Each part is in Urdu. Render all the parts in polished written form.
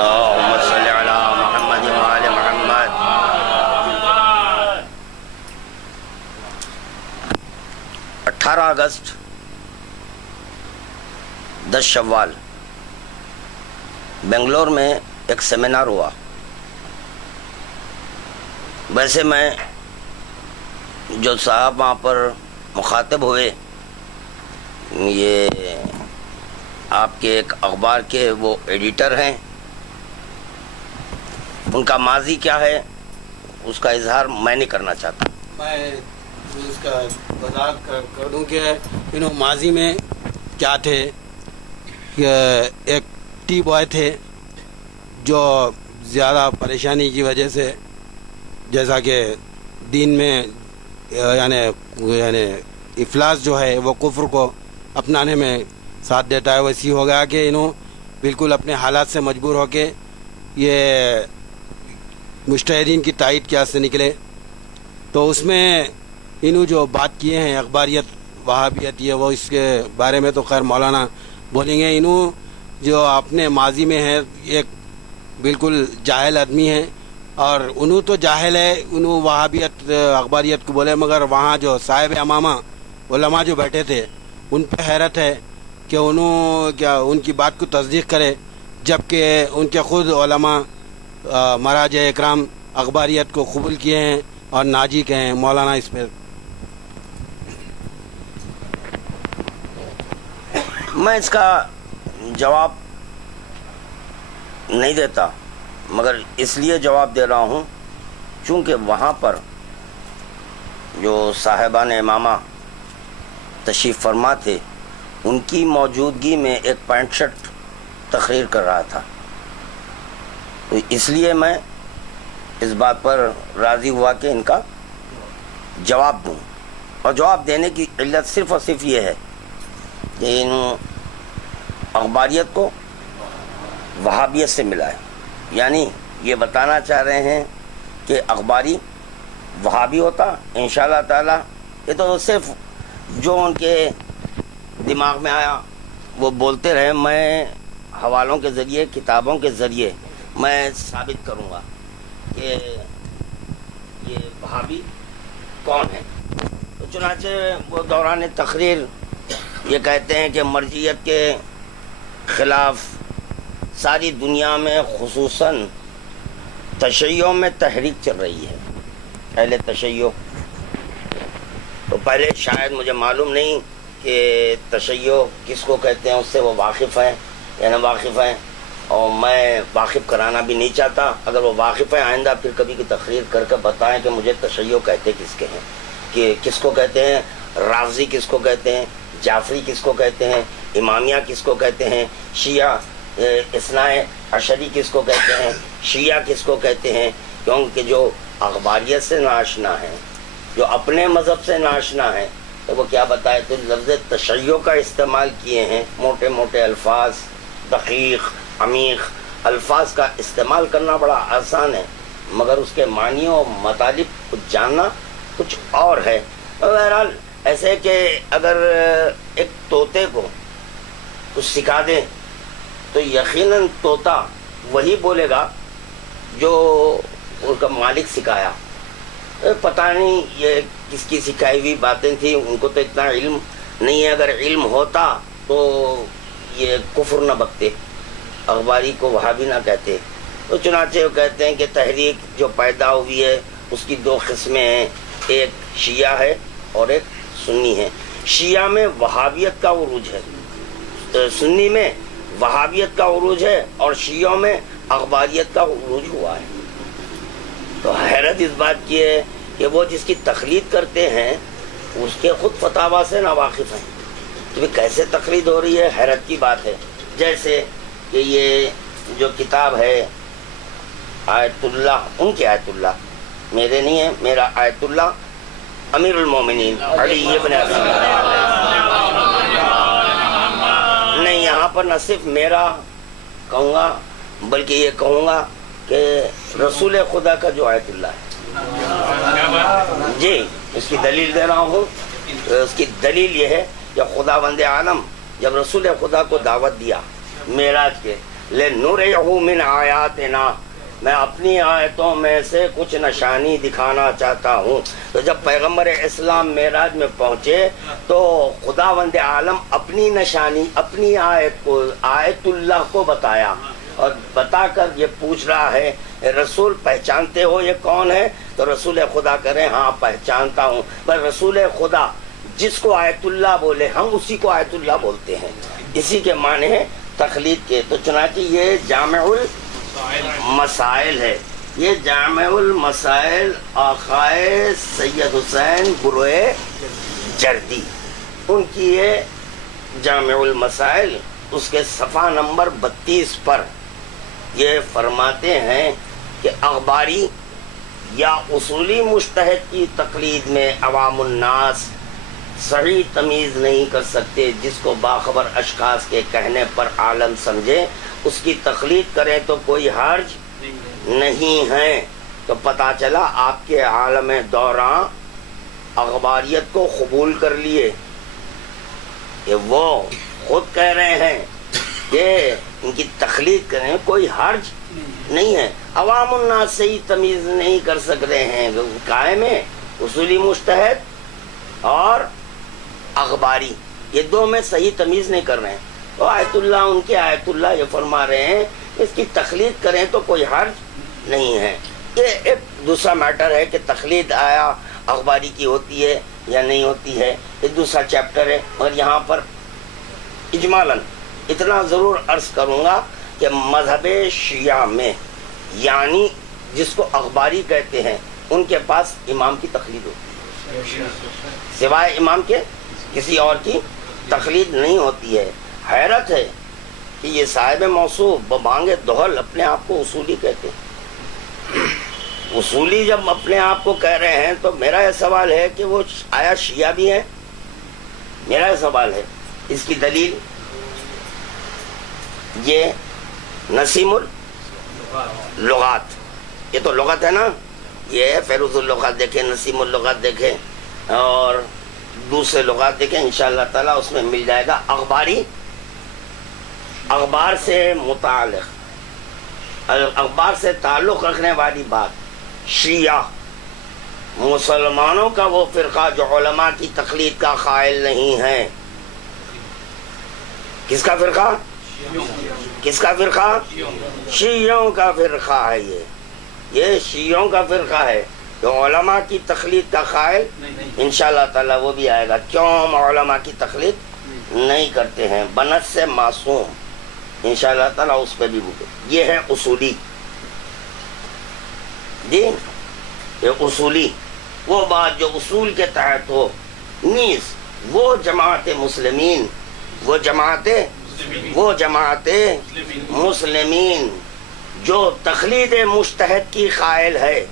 اللهم صل علی محمد وآل محمد۔ 18 اگست 10 شوال بنگلور میں ایک سیمینار ہوا۔ ویسے میں جو صاحب وہاں پر مخاطب ہوئے، یہ آپ کے ایک اخبار کے وہ ایڈیٹر ہیں، ان کا ماضی کیا ہے اس کا اظہار میں نہیں کرنا چاہتا۔ میں اس کا وضاحت کر دوں کہ انہوں ماضی میں کیا تھے۔ ایک ٹی بوائے تھے جو زیادہ پریشانی کی وجہ سے، جیسا کہ دین میں یعنی افلاس جو ہے وہ کفر کو اپنانے میں ساتھ دیتا ہے، ویسی ہو گیا کہ انہوں بالکل اپنے حالات سے مجبور ہو کے یہ مجتہدین کی تائید کے سے نکلے۔ تو اس میں انہوں جو بات کیے ہیں اخباریت وہابیت، یہ وہ اس کے بارے میں تو خیر مولانا بولیں گے۔ انہوں جو اپنے ماضی میں ہے ایک بالکل جاہل آدمی ہیں، اور انہوں تو جاہل ہے، انہوں وہابیت اخباریت کو بولے، مگر وہاں جو صاحب امامہ علماء جو بیٹھے تھے ان پہ حیرت ہے کہ انہوں کیا ان کی بات کو تصدیق کرے، جبکہ ان کے خود علماء مراجع اکرام اخباریت کو قبول کیے ہیں اور ناجی کے ہیں۔ مولانا اس پہ میں اس کا جواب نہیں دیتا، مگر اس لیے جواب دے رہا ہوں چونکہ وہاں پر جو صاحبان امامہ تشریف فرما تھے ان کی موجودگی میں ایک 65 تقریر کر رہا تھا، تو اس لیے میں اس بات پر راضی ہوا کہ ان کا جواب دوں۔ اور جواب دینے کی علت صرف اور صرف یہ ہے کہ ان اخباریت کو وہابیت سے ملا ہے، یعنی یہ بتانا چاہ رہے ہیں کہ اخباری وہابی ہوتا انشاءاللہ تعالی۔ یہ تو صرف جو ان کے دماغ میں آیا وہ بولتے رہے، میں حوالوں کے ذریعے کتابوں کے ذریعے میں ثابت کروں گا کہ یہ وہابی کون ہے۔ تو چنانچہ وہ دوران تقریر یہ کہتے ہیں کہ مرجعیت کے خلاف ساری دنیا میں خصوصاً تشیع میں تحریک چل رہی ہے، اہل تشیع۔ تو پہلے شاید مجھے معلوم نہیں کہ تشیع کس کو کہتے ہیں، اس سے وہ واقف ہیں یا نہ واقف ہیں، اور میں واقف کرانا بھی نہیں چاہتا۔ اگر وہ واقف ہیں آئندہ پھر کبھی کی تقریر کر کے بتائیں کہ مجھے تشیع کہتے کس کے ہیں، کہ کس کو کہتے ہیں، رافضی کس کو کہتے ہیں، جعفری کس کو کہتے ہیں، امامیہ کس کو کہتے ہیں، شیعہ اثنائے عشری کس کو کہتے ہیں، شیعہ کس کو کہتے ہیں۔ کیونکہ جو اخباریت سے ناشنا ہے، جو اپنے مذہب سے ناشنا ہے، تو وہ کیا بتائے، تو لفظ تشیع کا استعمال کیے ہیں۔ موٹے موٹے الفاظ، دقیق عمیق الفاظ کا استعمال کرنا بڑا آسان ہے، مگر اس کے معنی و مطالب کو جاننا کچھ اور ہے۔ بہرحال ایسے کہ اگر ایک طوطے کو کچھ سکھا دیں تو یقیناً طوطا وہی بولے گا جو ان کا مالک سکھایا۔ پتہ نہیں یہ کس کی سکھائی ہوئی باتیں تھیں، ان کو تو اتنا علم نہیں ہے۔ اگر علم ہوتا تو یہ کفر نہ بکتے، اخباری کو وہابی نہ کہتے۔ تو چنانچہ وہ کہتے ہیں کہ تحریک جو پیدا ہوئی ہے اس کی 2 قسمیں ہیں، ایک شیعہ ہے اور ایک سنی ہے۔ شیعہ میں وہابیت کا عروج ہے، سنی میں وہابیت کا عروج ہے، اور شیعوں میں اخباریت کا عروج ہوا ہے۔ تو حیرت اس بات کی ہے کہ وہ جس کی تقلید کرتے ہیں اس کے خود فتاوا سے ناواقف ہیں، تو کیسے تقلید ہو رہی ہے، حیرت کی بات ہے۔ جیسے کہ یہ جو کتاب ہے آیت اللہ، ان کی آیت اللہ، میرے نہیں ہے، میرا آیت اللہ امیر المومنین علی ابن ابی نہیں، یہاں پر نہ صرف میرا کہوں گا بلکہ یہ کہوں گا کہ رسول خدا کا جو آیت اللہ ہے، جی اس کی دلیل دے رہا ہوں۔ اس کی دلیل یہ ہے کہ خداوند عالم جب رسول خدا کو دعوت دیا معراج کے، لِنُرِيَهُ مِنْ آیَاتِنَا، میں اپنی آیتوں میں سے کچھ نشانی دکھانا چاہتا ہوں. تو جب پیغمبر اسلام معراج میں پہنچے تو خداوند عالم اپنی نشانی، اپنی آیت کو، آیت اللہ کو بتایا، اور بتا کر یہ پوچھ رہا ہے رسول پہچانتے ہو یہ کون ہے؟ تو رسول خدا کریں ہاں پہچانتا ہوں. پر رسول خدا جس کو آیت اللہ بولے ہم اسی کو آیت اللہ بولتے ہیں. اسی کے معنی ہے تخلید کے. تو چنانچہ یہ جامع المسائل ہے، یہ جامع المسائل آقائے سید حسین گروہ جردی، ان کی یہ جامع المسائل، اس کے صفحہ نمبر 32 پر یہ فرماتے ہیں کہ اخباری یا اصولی مجتہد کی تقلید میں عوام الناس صحیح تمیز نہیں کر سکتے. جس کو باخبر اشخاص کے کہنے پر عالم سمجھے اس کی تقلید کریں تو کوئی حرج نہیں ہے. تو پتہ چلا آپ کے عالم دوران اخباریت کو قبول کر لیے کہ وہ خود کہہ رہے ہیں کہ ان کی تقلید کریں کوئی حرج نہیں ہے. عوام الناس سے ہی تمیز نہیں کر سک رہے ہیں قائم ہے اصولی مجتہد اور اخباری، یہ دو میں صحیح تمیز نہیں کر رہے ہیں. تو آیت اللہ، ان کے آیت اللہ یہ فرما رہے ہیں اس کی تقلید کریں تو کوئی حرج نہیں ہے. یہ ایک دوسرا میٹر ہے کہ تقلید آیا اخباری کی ہوتی ہے یا نہیں ہوتی ہے، یہ دوسرا چیپٹر ہے. اور یہاں پر اجمالاً اتنا ضرور عرض کروں گا کہ مذہب شیعہ میں، یعنی جس کو اخباری کہتے ہیں، ان کے پاس امام کی تقلید ہوتی ہے، سوائے امام کے کسی اور کی تقلید نہیں ہوتی ہے. حیرت ہے کہ یہ صاحب موصوف ببانگ دہل اپنے آپ کو اصولی کہتے ہیں. اصولی جب اپنے آپ کو کہہ رہے ہیں تو میرا یہ سوال ہے کہ وہ آیا شیعہ بھی ہیں؟ میرا یہ سوال ہے. اس کی دلیل یہ نسیم اللغات، یہ تو لغت ہے نا، یہ فیروز اللغات دیکھیں، نسیم اللغات دیکھیں اور دوسرے لغات دیکھیں، انشاءاللہ تعالیٰ اس میں مل جائے گا. اخباری، اخبار سے متعلق، اخبار سے تعلق رکھنے والی بات. شیعہ مسلمانوں کا وہ فرقہ جو علماء کی تقلید کا قائل نہیں ہے. کس کا فرقہ؟ کس کا فرقہ؟ شیعوں کا فرقہ ہے. یہ شیعوں کا فرقہ ہے جو علماء کی تقلید کا قائل، انشاءاللہ تعالیٰ وہ بھی آئے گا. کیوں ہم علماء کی تقلید نہیں کرتے ہیں؟ بنت سے معصوم، انشاءاللہ تعالیٰ اس پہ بھی بولے. یہ ہے اصولی جی، یہ اصولی وہ بات جو اصول کے تحت ہو. نیز وہ جماعت مسلمین، وہ جماعت مسلمین جو تقلید مجتہد کی قائل ہے.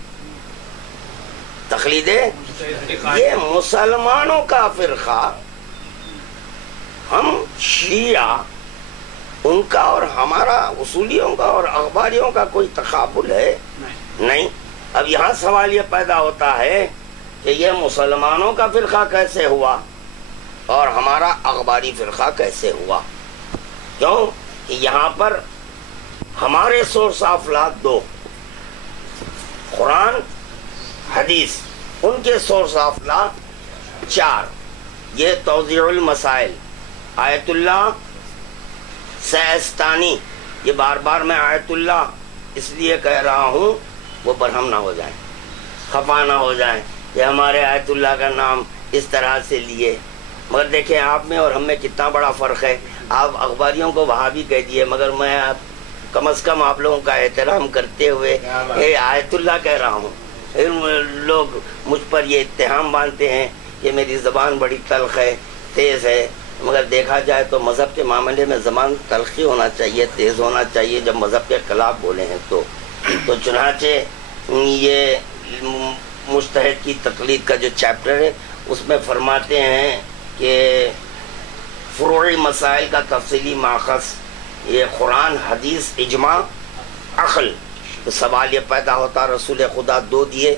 تقلید یہ مسلمانوں کا فرقہ، ہم شیعہ، ان کا اور ہمارا اصولیوں کا اور اخباریوں کا کوئی تقابل ہے نہیں. اب یہاں سوال یہ پیدا ہوتا ہے کہ یہ مسلمانوں کا فرقہ کیسے ہوا اور ہمارا اخباری فرقہ کیسے ہوا؟ کیوں کہ یہاں پر ہمارے سورس آف لا دو، قرآن حدیث، ان کے سورس آف لا 4. یہ توضیح المسائل، آیت اللہ سیستانی. یہ بار بار میں آیت اللہ اس لیے کہہ رہا ہوں وہ برہم نہ ہو جائیں، خفا نہ ہو جائیں کہ ہمارے آیت اللہ کا نام اس طرح سے لیے. مگر دیکھیں آپ میں اور ہم میں کتنا بڑا فرق ہے. آپ اخباریوں کو وہاں بھی کہہ دیے، مگر میں کم از کم آپ لوگوں کا احترام کرتے ہوئے آیت اللہ کہہ رہا ہوں. پھر لوگ مجھ پر یہ اتہام باندھتے ہیں کہ میری زبان بڑی تلخ ہے، تیز ہے. مگر دیکھا جائے تو مذہب کے معاملے میں زبان تلخی ہونا چاہیے، تیز ہونا چاہیے جب مذہب کے خلاف بولے ہیں تو. چنانچہ یہ مجتہد کی تقلید کا جو چیپٹر ہے اس میں فرماتے ہیں کہ فروعی مسائل کا تفصیلی ماخذ یہ قرآن، حدیث، اجماع، عقل. تو سوال یہ پیدا ہوتا رسول خدا 2 دیے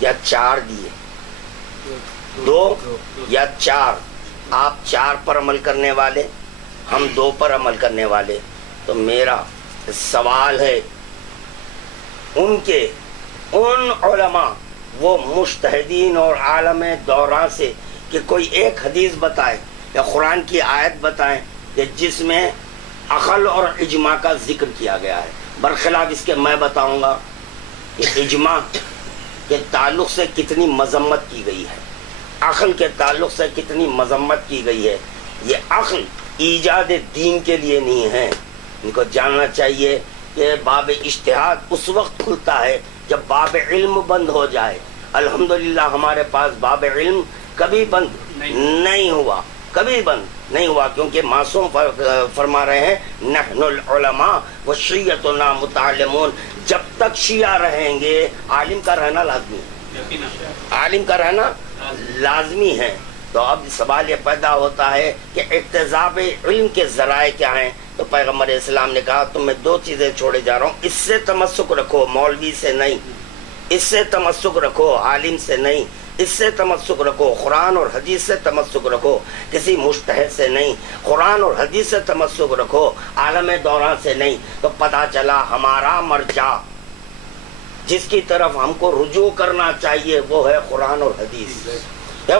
یا 4 دیے؟ 2 یا 4؟ آپ 4 پر عمل کرنے والے، ہم 2 پر عمل کرنے والے. تو میرا سوال ہے ان علماء وہ مجتہدین اور عالم دوران سے کہ کوئی ایک حدیث بتائے یا قرآن کی آیت بتائیں کہ جس میں عقل اور اجماع کا ذکر کیا گیا ہے. برخلاف اس کے میں بتاؤں گا کہ اجماع کے تعلق سے کتنی مذمت کی گئی ہے, عقل کے تعلق سے کتنی مذمت کی گئی ہے. یہ عقل ایجاد دین کے لیے نہیں ہے. ان کو جاننا چاہیے کہ باب اجتہاد اس وقت کھلتا ہے جب باب علم بند ہو جائے. الحمدللہ ہمارے پاس باب علم کبھی بند نہیں ہوا, کبھی بند نہیں ہوا, کیونکہ معصوم فرما رہے ہیں نحن العلماء وشیعتنا متعلمون. جب تک شیعہ رہیں گے عالم کا رہنا لازمی ہے, عالم کا رہنا لازمی ہے. تو اب سوال یہ پیدا ہوتا ہے کہ اکتساب علم کے ذرائع کیا ہیں. تو پیغمبر اسلام نے کہا تم میں دو چیزیں چھوڑے جا رہا ہوں, اس سے تمسک رکھو, مولوی سے نہیں, اس سے تمسک رکھو, عالم سے نہیں, اس سے تمسک رکھو, قرآن اور حدیث سے تمسک رکھو, کسی مجتہد سے نہیں, قرآن اور حدیث سے تمسک رکھو, عالم دوران سے نہیں. تو پتہ چلا ہمارا مرجع جس کی طرف ہم کو رجوع کرنا چاہیے وہ ہے قرآن اور حدیث.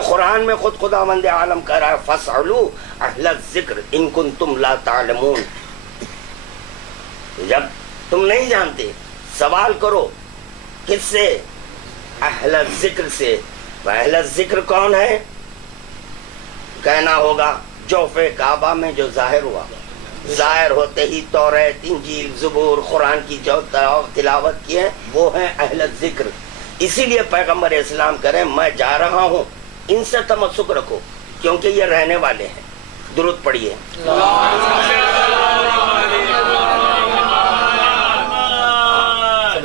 قرآن میں خود خداوند عالم کہہ رہا ہے فاسألوا اہل الذکر ان کنتم لا تعلمون. جب تم نہیں جانتے سوال کرو, کس سے؟ اہل الذکر سے. اہل الذکر کون ہے؟ کہنا ہوگا جوف کعبہ میں جو ظاہر ہوا, ظاہر ہوتے ہی توریت انجیل زبور قرآن کی جو تلاوت کی ہے وہ ہیں اہل الذکر. اسی لیے پیغمبر اسلام کہہ رہے ہیں میں جا رہا ہوں, ان سے تمسک رکھو کیونکہ یہ رہنے والے ہیں. درود پڑھیے.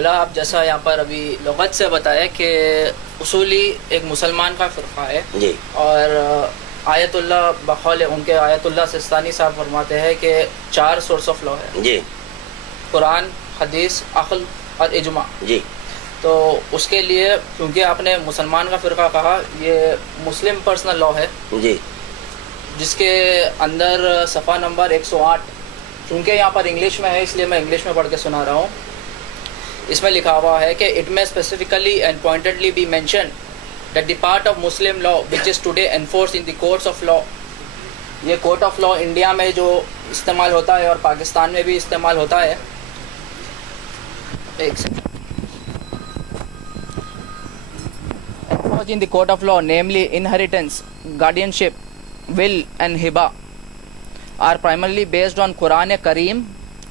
آپ جیسا یہاں پر ابھی لغت سے بتایا کہ اصولی ایک مسلمان کا فرقہ ہے جی, اور آیت اللہ بقول ان کے آیت اللہ سستانی صاحب فرماتے ہیں کہ 4 سورس آف لا ہے جی, قرآن, حدیث, عقل اور اجماع. جی, تو اس کے لیے کیونکہ آپ نے مسلمان کا فرقہ کہا, یہ مسلم پرسنل لا ہے جی, جس کے اندر صفحہ نمبر 108, چونکہ یہاں پر انگلش میں ہے اس لیے میں انگلش میں پڑھ کے سنا رہا ہوں. اس میں لکھا ہوا ہے کہ it may specifically and pointedly be mentioned that the part of Muslim law which is today enforced in the courts of law, یہ کورٹ آف لا انڈیا میں جو استعمال ہوتا ہے اور پاکستان میں بھی استعمال ہوتا ہے. ایک second. in the court of law, namely inheritance, guardianship, will and hiba, are primarily based on Quran Kareem,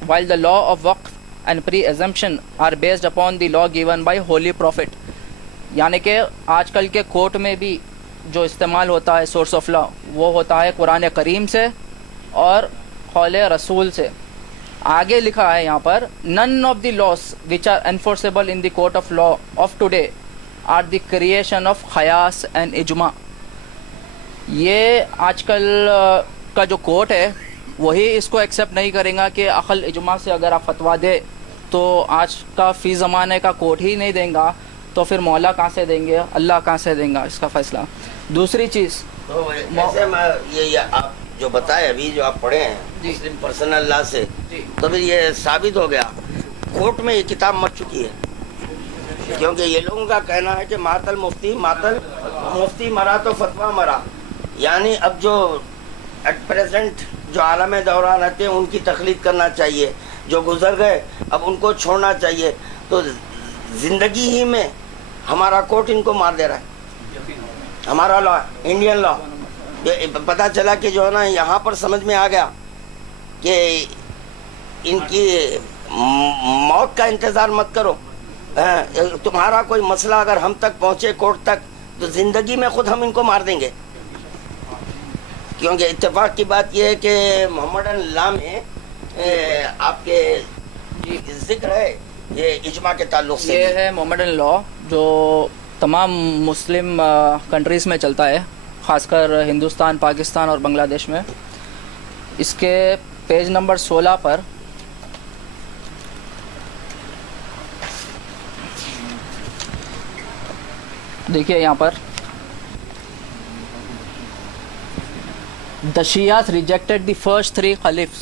while the law of waqf and pre-assumption are based upon the law given by Holy Prophet. یعنی کہ آج کل کے کورٹ میں بھی جو استعمال ہوتا ہے سورس آف لا وہ ہوتا ہے قرآن کریم سے اور قول رسول سے. آگے لکھا ہے یہاں پر none of the laws which are enforceable in the court of law of today are the creation of قیاس and اجماع. یہ آج کل کا جو کورٹ ہے وہی اس کو ایکسیپٹ نہیں کرے گا کہ عقل اجماع سے اگر آپ فتویٰ دے تو آج کا فی زمانے کا کورٹ ہی نہیں دیں گا, تو پھر مولا کہاں سے دیں گے, اللہ کہاں سے دیں گا اس کا فیصلہ. دوسری چیز ایسے میں یہ آپ جو بتائے ابھی جو آپ پڑھے ہیں مسلم پرسنل لا سے, تو پھر یہ ثابت ہو گیا کورٹ میں یہ کتاب مر چکی ہے, کیونکہ یہ لوگوں کا کہنا ہے کہ ماتل مفتی مرا تو فتویٰ مرا. یعنی اب جو ایٹ پریزنٹ جو عالم دوران رہتے ہیں ان کی تقلید کرنا چاہیے, جو گزر گئے اب ان کو چھوڑنا چاہیے. تو زندگی ہی میں ہمارا کورٹ ان کو مار دے رہا ہے, ہمارا لا انڈین لا. پتہ چلا کہ جو ہے نا یہاں پر سمجھ میں آ گیا کہ ان کی موت کا انتظار مت کرو, تمہارا کوئی مسئلہ اگر ہم تک پہنچے کورٹ تک تو زندگی میں خود ہم ان کو مار دیں گے. کیونکہ اتفاق کی بات یہ ہے کہ محمد اللہ میں آپ کے ذکر ہے یہ اجماع کے تعلق سے. یہ ہے محمد لا جو تمام مسلم کنٹریز میں چلتا ہے, خاص کر ہندوستان, پاکستان اور بنگلہ دیش میں. اس کے پیج نمبر 16 پر دیکھیے یہاں پر the Shias rejected the first 3 caliphs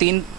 3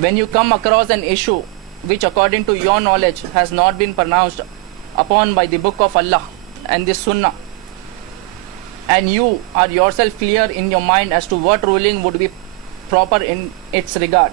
When you come across an issue which according to your knowledge has not been pronounced upon by the book of Allah and the Sunnah, and you are yourself clear in your mind as to what ruling would be proper in its regard।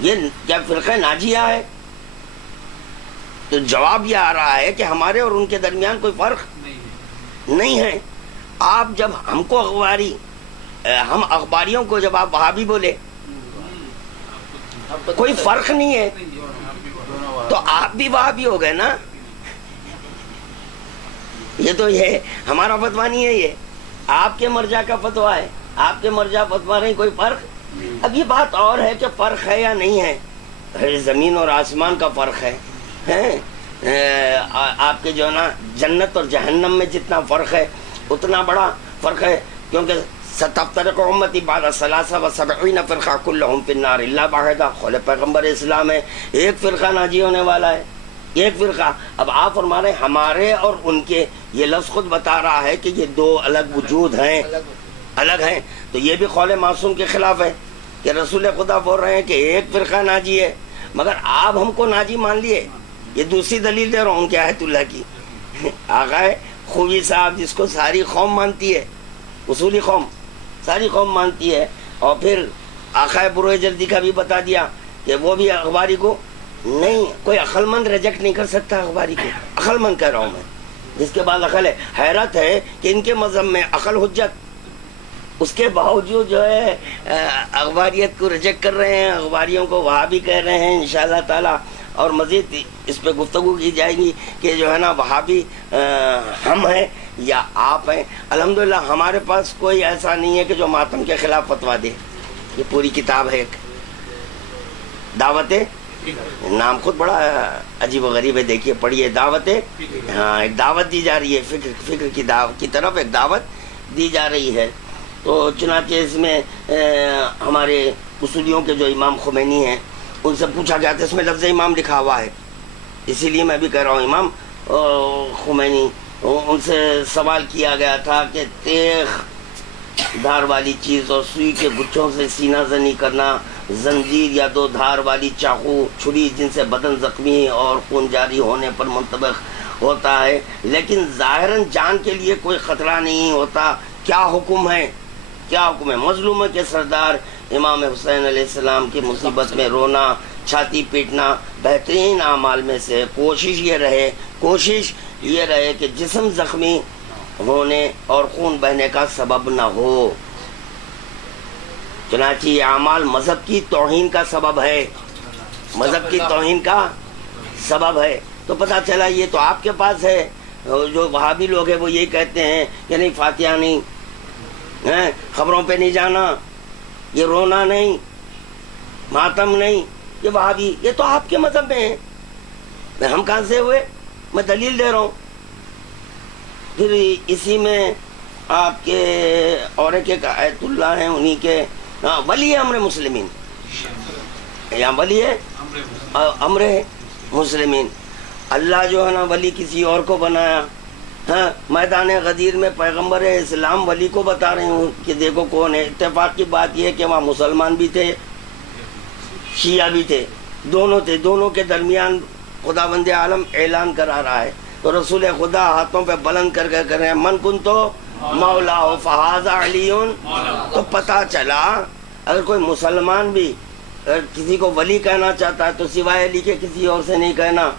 یہ کیا فرقہ ناجیہ ہے؟ تو جواب یہ آ رہا ہے کہ ہمارے اور ان کے درمیان کوئی فرق نہیں ہے. آپ جب ہم کو ہم اخباریوں کو جب آپ وہابی بولے کوئی فرق نہیں ہے تو آپ بھی وہابی ہو گئے نا. یہ تو یہ ہمارا فتویٰ نہیں ہے، یہ آپ کے مرجع کا فتویٰ ہے. آپ کے مرجع فتویٰ نہیں کوئی فرق. اب یہ بات اور ہے کہ فرق ہے یا نہیں ہے، زمین اور آسمان کا فرق ہے. آپ کے جو ہے نا جنت اور جہنم میں جتنا فرق ہے اتنا بڑا فرق ہے، کیونکہ ستفترق امتی بعد 73 فرقہ کلہم فی النار الا واحدہ. قول پیغمبر اسلام ہے ایک فرقہ ناجی ہونے والا ہے، ایک فرقہ. اب آپ فرما رہے ہیں ہمارے اور ان کے، یہ لفظ خود بتا رہا ہے کہ یہ دو الگ وجود ہیں، الگ ہیں. تو یہ بھی قول معصوم کے خلاف ہے کہ رسول خدا بول رہے ہیں کہ ایک فرقہ ناجی ہے، مگر آپ ہم کو ناجی مان لیے. یہ دوسری دلیل دے رہا ہوں کہ آیت اللہ کی. آقا خوبی صاحب جس کو ساری قوم مانتی ہے، اصولی قوم ساری قوم مانتی ہے، اور پھر آقا بروئے جلدی کا بھی بتا دیا کہ وہ بھی اخباری کو نہیں، کوئی عقل مند ریجیکٹ نہیں کر سکتا اخباری کو. عقل مند کہہ رہا ہوں میں، جس کے بعد عقل ہے. حیرت ہے کہ ان کے مذہب میں عقل حجت، اس کے باوجود جو ہے اخباریت کو ریجیکٹ کر رہے ہیں، اخباریوں کو وہابی کہہ رہے ہیں. انشاءاللہ تعالی اور مزید اس پہ گفتگو کی جائے گی کہ جو ہے نا وہابی ہم ہیں یا آپ ہیں. الحمدللہ ہمارے پاس کوئی ایسا نہیں ہے کہ جو ماتم کے خلاف فتویٰ دے. یہ پوری کتاب ہے ایک دعوت، نام خود بڑا عجیب و غریب ہے، دیکھیے پڑھیے. دعوت، ہاں ایک دعوت دی جا رہی ہے، فکر کی طرف ایک دعوت دی جا رہی ہے. تو چنانچہ اس میں ہمارے اصولیوں کے جو امام خمینی ہیں ان سے پوچھا گیا تھا، اس میں لفظ امام لکھا ہوا ہے، اسی لیے میں بھی کہہ رہا ہوں امام خمینی. ان سے سوال کیا گیا تھا کہ تیغ دھار والی چیز اور سوئی کے گچھوں سے سینہ زنی کرنا، زنجیر یا دو دھار والی چاقو، چھری جن سے بدن زخمی اور خون جاری ہونے پر منطبق ہوتا ہے لیکن ظاہراً جان کے لیے کوئی خطرہ نہیں ہوتا، کیا حکم ہے؟ کیا حکم ہے؟ مظلومہ کے سردار امام حسین علیہ السلام کی مصیبت میں رونا، چھاتی پیٹنا بہترین اعمال میں سے. کوشش یہ رہے کہ جسم زخمی ہونے اور خون بہنے کا سبب نہ ہو. چنانچہ یہ اعمال مذہب کی توہین کا سبب ہے، مذہب کی توہین کا سبب ہے. تو پتہ چلا یہ تو آپ کے پاس ہے. جو وہابی لوگ ہیں وہ یہی کہتے ہیں کہ نہیں فاتحہ نہیں، خبروں پہ نہیں جانا، یہ رونا نہیں، ماتم نہیں، یہ وہابی. یہ تو آپ کے مذہب میں ہے، ہم کہاں سے ہوئے؟ میں دلیل دے رہا ہوں. پھر اسی میں آپ کے اور ایک آیت اللہ ہیں، انہی کے ولی امر مسلمین، یہاں ولی ہے امر مسلمین. اللہ جو ہے نا ولی کسی اور کو بنایا. میدان غدیر میں پیغمبر اسلام ولی کو بتا رہے ہوں کہ دیکھو کون ہے. اتفاق کی بات یہ ہے کہ وہاں مسلمان بھی تھے، شیعہ بھی تھے، دونوں تھے. دونوں کے درمیان خداوند عالم اعلان کرا رہا ہے. تو رسول خدا ہاتھوں پہ بلند کر کے کر رہے ہیں من کنتو مولا فہذا علی. تو پتہ چلا اگر کوئی مسلمان بھی اگر کسی کو ولی کہنا چاہتا ہے تو سوائے علی کے کسی اور سے نہیں کہنا.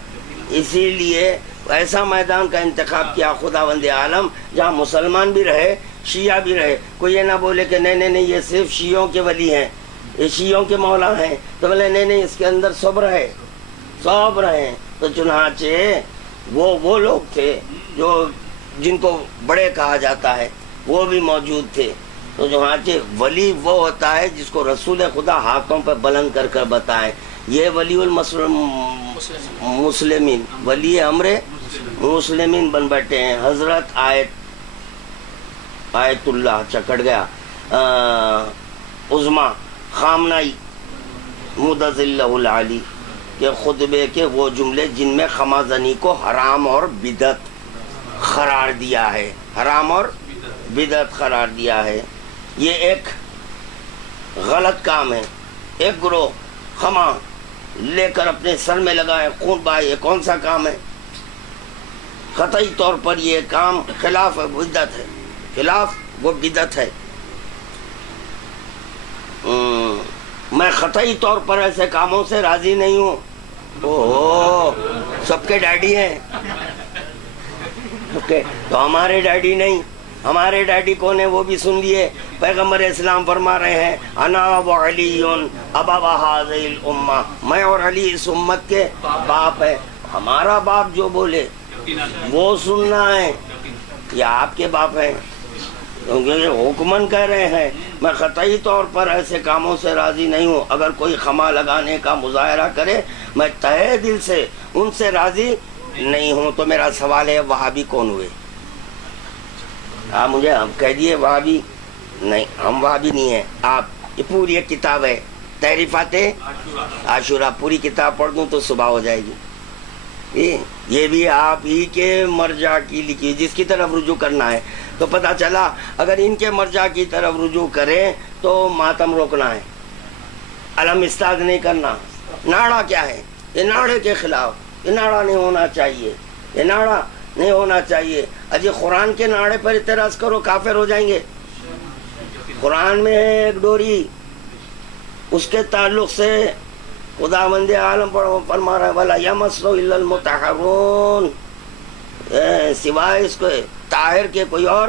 اسی لیے ایسا میدان کا انتخاب کیا خداوند عالم جہاں مسلمان بھی رہے، شیعہ بھی رہے. کوئی یہ نہ بولے کہ نہیں یہ صرف شیعوں کے ولی ہیں، یہ شیعوں کے مولا ہیں. تو بولے نہیں اس کے اندر صبر ہے، صبر ہے. تو چنانچہ وہ لوگ تھے جو جن کو بڑے کہا جاتا ہے وہ بھی موجود تھے. تو چنانچہ ولی وہ ہوتا ہے جس کو رسول خدا ہاتھوں پہ بلند کر کر بتائے. یہ ولی مسلمین، ولی امر مسلمین بن بیٹھے ہیں. حضرت آیت اللہ چکڑ گیا عظما خامنائی مدظ اللہ العالی کے خطبے کے وہ جملے جن میں خمازنی کو حرام اور بدعت قرار دیا ہے، حرام اور بدعت قرار دیا ہے. یہ ایک غلط کام ہے. ایک گروہ خما لے کر اپنے سر میں لگائے خون بہائے، یہ کون سا کام ہے؟ قطعی طور پر یہ کام خلاف بدعت ہے، خلاف وہ بدعت ہے. میں قطعی طور پر ایسے کاموں سے راضی نہیں ہوں. اوہ سب کے ڈیڈی ہیں. تو ہمارے ڈیڈی نہیں. ہمارے ڈیڈی کون ہے وہ بھی سن لیے. پیغمبر اسلام فرما رہے ہیں انا و علی ابا هذه الامہ، میں اور علی اس امت کے باپ ہے. ہمارا باپ جو بولے وہ سننا ہے یا آپ کے باپ ہیں؟ کیونکہ حکمن کہہ رہے ہیں میں قطعی طور پر ایسے کاموں سے راضی نہیں ہوں. اگر کوئی خما لگانے کا مظاہرہ کرے میں تہہ دل سے ان سے راضی نہیں ہوں. تو میرا سوال ہے وہابی کون ہوئے؟ آپ مجھے ہم کہہ دیے وہابی نہیں، ہم وہابی نہیں ہیں. آپ یہ پوری ایک کتاب ہے تحریفات عاشورہ، پوری کتاب پڑھ دوں تو صبح ہو جائے گی. یہ بھی آپ ہی کے مرجع کی لکھی، جس کی طرف رجوع کرنا ہے. تو پتہ چلا اگر ان کے مرجع کی طرف رجوع کریں تو ماتم روکنا ہے، علم استاد نہیں کرنا. ناڑا کیا ہے؟ یہ ناڑے کے خلاف. یہ ناڑا نہیں ہونا چاہیے، یہ ناڑا نہیں ہونا چاہیے. اجی قرآن کے ناڑے پر اعتراض کرو کافر ہو جائیں گے. قرآن میں ہے ایک ڈوری، اس کے تعلق سے خداوند عالم فرما رہا ہے وَلَا يَمَسُّهُ إِلَّا الْمُطَهَّرُونَ، سوائے اس کو طاہر کے کوئی اور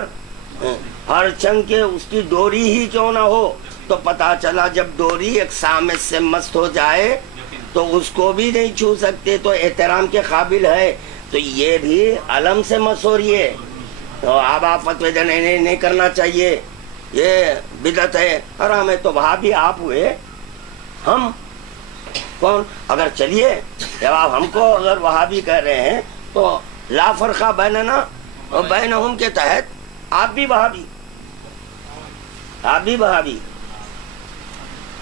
ہر چنگ کے اس کی ڈوری ہی کیوں نہ ہو. تو پتہ چلا جب ڈوری ایک سامت سے مست ہو جائے تو اس کو بھی نہیں چھو سکتے، تو احترام کے قابل ہے. تو یہ بھی علم سے مس ہو رہی ہے. تو آپ فتوی دینے نہیں کرنا چاہیے، یہ بدعت ہے، حرام ہے. تو وہاں بھی آپ ہوئے، ہم کون؟ اگر چلیے جب آپ ہم کو اگر وہابی کہہ رہے ہیں تو لا فرقہ بیننا اور بینہم کے تحت آپ بھی وہابی، آپ بھی وہابی.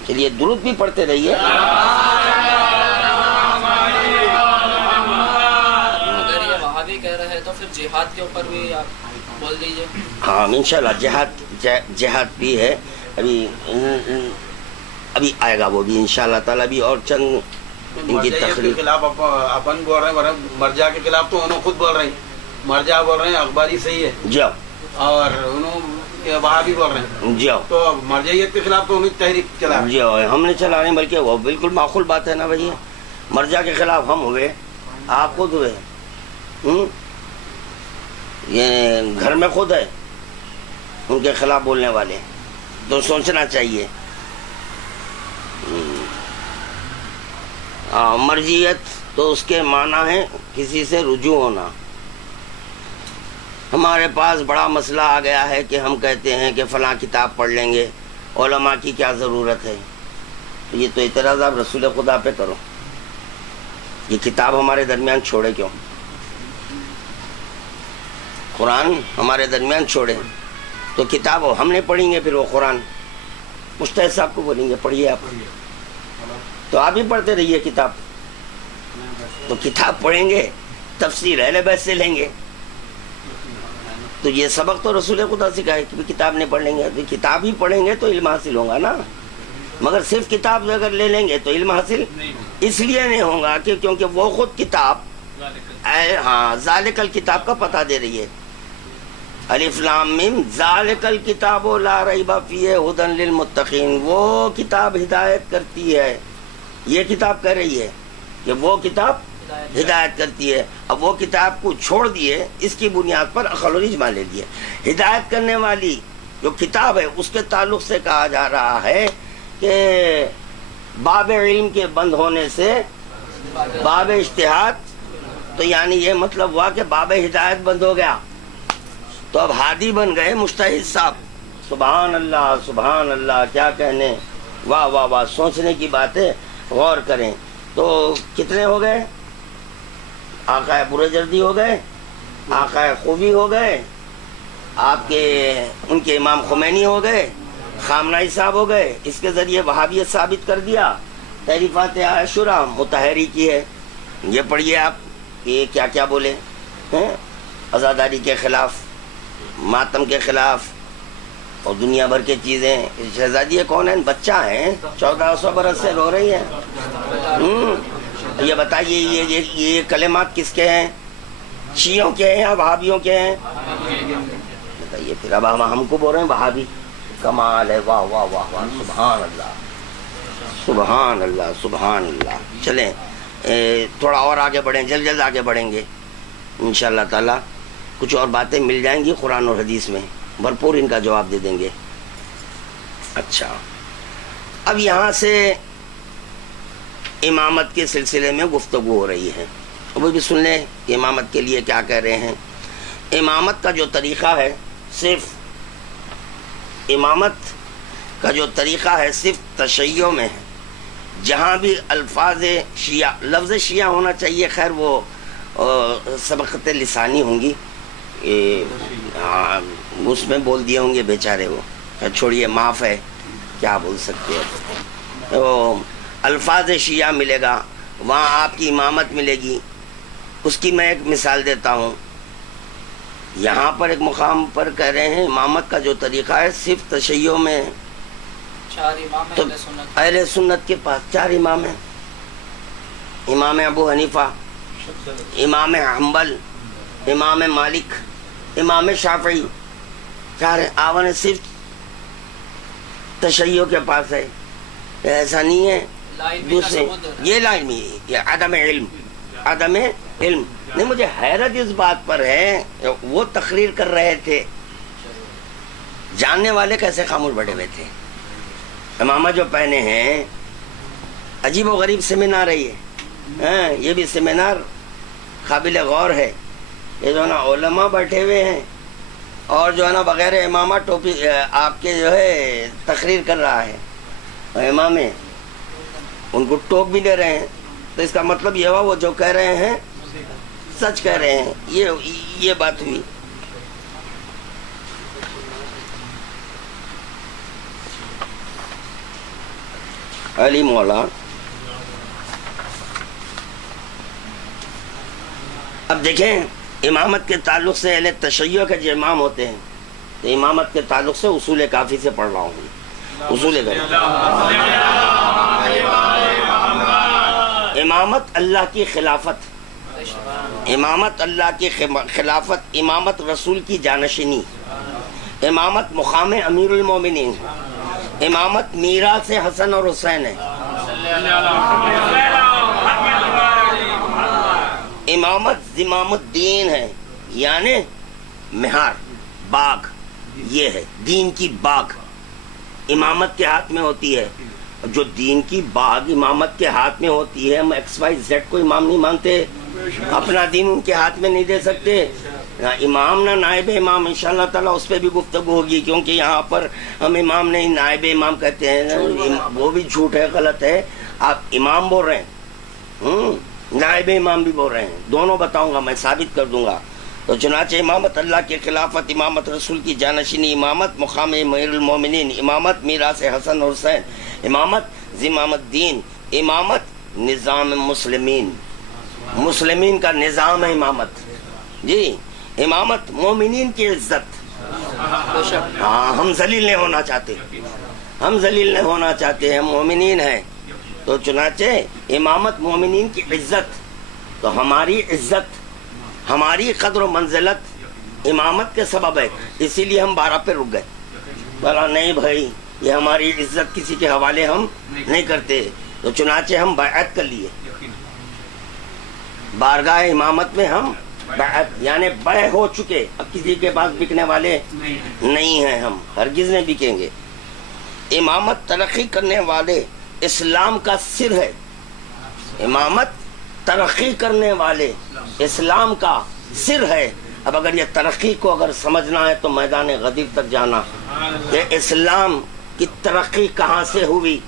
چلیے درود بھی پڑھتے رہیے. اگر یہ وہابی کہہ رہے ہیں تو پھر جہاد کے اوپر بھی آپ بول دیجئے. ہاں انشاءاللہ جہاد بھی ہے، ابھی آئے گا وہ بھی انشاءاللہ تعالیٰ بھی. اور چند ان کی تقریر کے خلاف اپن بول رہے ہیں، مرجع کے خلاف تو انہوں خود بول رہے ہیں. مرجع بول رہے ہیں اخباری صحیح ہے جاؤ، اور انہوں وہاں بھی بول رہے ہیں جاؤ. تو مرجعیت کے خلاف تو انہیں تحریک چلا جاؤ، ہم نے چلا رہے، بلکہ وہ بالکل معقول بات ہے نا بھائی. مرجع کے خلاف ہم ہوئے، آپ خود ہوئے. یہ گھر میں خود ہے ان کے خلاف بولنے والے. تو سوچنا چاہیے. مرجعیت تو اس کے معنی ہے کسی سے رجوع ہونا. ہمارے پاس بڑا مسئلہ آ گیا ہے کہ ہم کہتے ہیں کہ فلاں کتاب پڑھ لیں گے، علماء کی کیا ضرورت ہے. یہ تو اعتراض آپ رسول خدا پہ کرو. یہ کتاب ہمارے درمیان چھوڑے کیوں؟ قرآن ہمارے درمیان چھوڑے تو کتاب ہم نے پڑھیں گے، پھر وہ قرآن مجتہد صاحب کو بولیں گے پڑھیے آپ. تو آپ ہی پڑھتے رہیے کتاب. تو کتاب پڑھیں گے تفسیر اہل بیت سے لیں گے. تو یہ سبق تو رسول خدا سکھائے کہ کتاب نہیں پڑھ لیں گے. تو کتاب ہی پڑھیں گے تو علم حاصل ہوگا نا. مگر صرف کتاب اگر لے لیں گے تو علم حاصل اس لیے نہیں ہوگا کہ کیونکہ وہ خود کتاب ہاں ذالک الکتاب کا پتہ دے رہی ہے. الف لام میم ذالک الکتاب لا ریب فیہ ھدی للمتقین. وہ کتاب ہدایت کرتی ہے. یہ کتاب کہہ رہی ہے کہ وہ کتاب ہدایت کرتی ہے. اب وہ کتاب کو چھوڑ دیے، اس کی بنیاد پر عقل اور اجماع لے لیے. ہدایت کرنے والی جو کتاب ہے اس کے تعلق سے کہا جا رہا ہے کہ باب علم کے بند ہونے سے باب اجتہاد، تو یعنی یہ مطلب ہوا کہ باب ہدایت بند ہو گیا. تو اب ہادی بن گئے مجتہد صاحب. سبحان اللہ سبحان اللہ، کیا کہنے، واہ واہ واہ. سوچنے کی باتیں، غور کریں. تو کتنے ہو گئے؟ آقا برجردی ہو گئے، آقا خوبی ہو گئے، آپ کے ان کے امام خمینی ہو گئے، خامنائی صاحب ہو گئے. اس کے ذریعے وہابیت ثابت کر دیا. تحریفات عاشورہ مطہری کی ہے. یہ پڑھیے آپ یہ کیا کیا بولے ہیں، عزاداری کے خلاف، ماتم کے خلاف اور دنیا بھر کے چیزیں. شہزادی کون ہیں؟ بچہ ہیں، 1400 برس سے رو رہی ہیں. یہ بتائیے یہ کلمات کس کے ہیں؟ شیعوں کے ہیں یا وہابیوں کے ہیں؟ بتائیے. پھر اب ہم کو بول رہے ہیں وہابی. کمال ہے، واہ واہ واہ واہ، سبحان اللہ سبحان اللہ سبحان اللہ. چلیں تھوڑا اور آگے بڑھیں, جلد جلد آگے بڑھیں گے انشاءاللہ تعالی. کچھ اور باتیں مل جائیں گی قرآن اور حدیث میں, بھرپور ان کا جواب دے دیں گے. اچھا, اب یہاں سے امامت کے سلسلے میں گفتگو ہو رہی ہے, وہ بھی سن لیں کہ امامت کے لیے کیا کہہ رہے ہیں. امامت کا جو طریقہ ہے صرف تشیع میں ہے. جہاں بھی الفاظ شیعہ, لفظ شیعہ ہونا چاہیے, خیر وہ سبقت لسانی ہوں گی, اس میں بول دیے ہوں گے بیچارے, وہ چھوڑیے معاف ہے, کیا بول سکتے ہیں. وہ الفاظ شیعہ ملے گا, وہاں آپ کی امامت ملے گی. اس کی میں ایک مثال دیتا ہوں. یہاں پر ایک مقام پر کہہ رہے ہیں امامت کا جو طریقہ ہے صرف تشیع میں. تو اہل سنت کے پاس 4 امام ہیں, امام ابو حنیفہ, امام حنبل, امام مالک, امام شافعی, 4 آون صرف تشیع کے پاس ہے. ایسا نہیں ہے دوسرے, یہ لا علمی, یہ عدم علم نہیں. مجھے حیرت اس بات پر ہے, وہ تقریر کر رہے تھے, جاننے والے کیسے خاموش بیٹھے ہوئے تھے. امامہ جو پہنے ہیں عجیب و غریب سیمینار ہے یہ, یہ بھی سیمینار قابل غور ہے. یہ جو ہے نا علماء بیٹھے ہوئے ہیں, اور جو ہے نا بغیر امامہ ٹوپی آپ کے جو ہے تقریر کر رہا ہے, اور امام ان کو ٹوک بھی دے رہے ہیں. تو اس کا مطلب یہ ہوا وہ جو کہہ رہے ہیں سچ کہہ رہے ہیں. یہ بات ہوئی. علی مولا, اب دیکھیں امامت کے تعلق سے اہل تشیع کے جو امام ہوتے ہیں, تو امامت کے تعلق سے اصول کافی سے پڑھ رہا ہوں. اصول امامت اللہ کی خلافت, امامت اللہ کی خلافت, امامت رسول کی جانشینی, امامت مقام امیر المومنین, امامت میراث حسن اور حسین ہے, امامت زمام الدین ہے, یعنی مہار باغ, یہ ہے دین کی باغ امامت کے ہاتھ میں ہوتی ہے. جو دین کی باغ امامت کے ہاتھ میں ہوتی ہے, ہم XYZ کو امام نہیں مانتے, اپنا دین ان کے ہاتھ میں نہیں دے سکتے. نہ امام نہ نائب امام, انشاءاللہ تعالیٰ اس پہ بھی گفتگو ہوگی, کیونکہ یہاں پر ہم امام نہیں نائب امام کہتے ہیں, وہ بھی جھوٹ ہے, غلط ہے. آپ امام بول رہے ہیں, نائب امام بھی بول رہے ہیں, دونوں بتاؤں گا میں, ثابت کر دوں گا. تو چنانچہ امامت اللہ کی خلافت, امامت رسول کی جانشینی, امامت مقام امیر المومنین, امامت میراث حسن اور حسین, امامت زمام الدین, امامت نظام مسلمین کا نظام ہے امامت. جی امامت مومنین کی عزت. ہاں ہم ذلیل نہیں ہونا چاہتے, ہم مومنین ہیں. تو چنانچہ امامت مومنین کی عزت, تو ہماری عزت, ہماری قدر و منزلت امامت کے سبب ہے. اسی لیے ہم 12 پہ رک گئے. بولا نہیں بھائی, یہ ہماری عزت کسی کے حوالے ہم نہیں کرتے. تو چنانچہ ہم بیعت کر لیے, بارگاہ امامت میں ہم بیعت, یعنی بیع ہو چکے. اب کسی کے پاس بکنے والے نہیں ہیں, ہم ہرگز نہیں بکیں گے. امامت ترقی کرنے والے اسلام کا سر ہے. امامت ترقی کرنے والے اسلام کا سر ہے. اب اگر یہ ترقی کو اگر سمجھنا ہے تو میدان غدیر تک جانا, کہ اسلام کی ترقی کہاں سے ہوئی.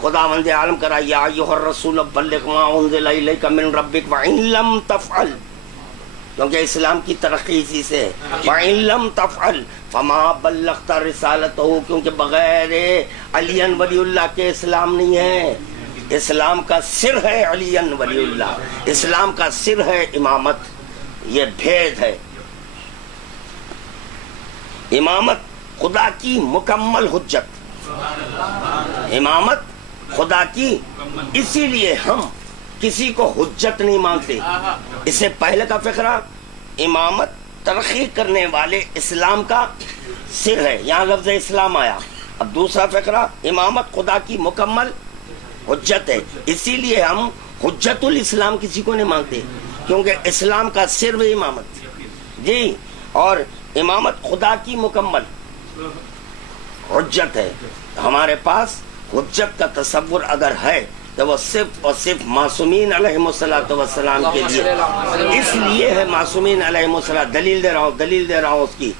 خداوند عالم کرا یا ایھا الرسول بلغ ما انزل الیک من ربک وان لم تفعل, کیونکہ اسلام کی ترقی اسی سے ہے. وان لم تفعل فما بلغت رسالتہ, کیونکہ بغیر علی ولی اللہ کے اسلام نہیں ہے. اسلام کا سر ہے علی ولی اللہ, اسلام کا سر ہے امامت. یہ بھید ہے. امامت خدا کی مکمل حجت, امامت خدا کی, اسی لیے ہم کسی کو حجت نہیں مانتے. اس سے پہلے کا فقرہ امامت ترقی کرنے والے اسلام کا سر ہے, یہاں لفظ اسلام آیا. اب دوسرا فقرہ امامت خدا کی مکمل حجت ہے. اسی لیے ہم حجت الاسلام کسی کو نہیں مانتے, کیونکہ اسلام کا صرف امامت جی, اور امامت خدا کی مکمل حجت ہے. ہمارے پاس حجت کا تصور اگر ہے تو وہ صرف اور صرف معصومین علیہم الصلوۃ والسلام کے لیے. اس لیے ہے معصومین علیہم السلام. دلیل دے رہا ہوں اس کی.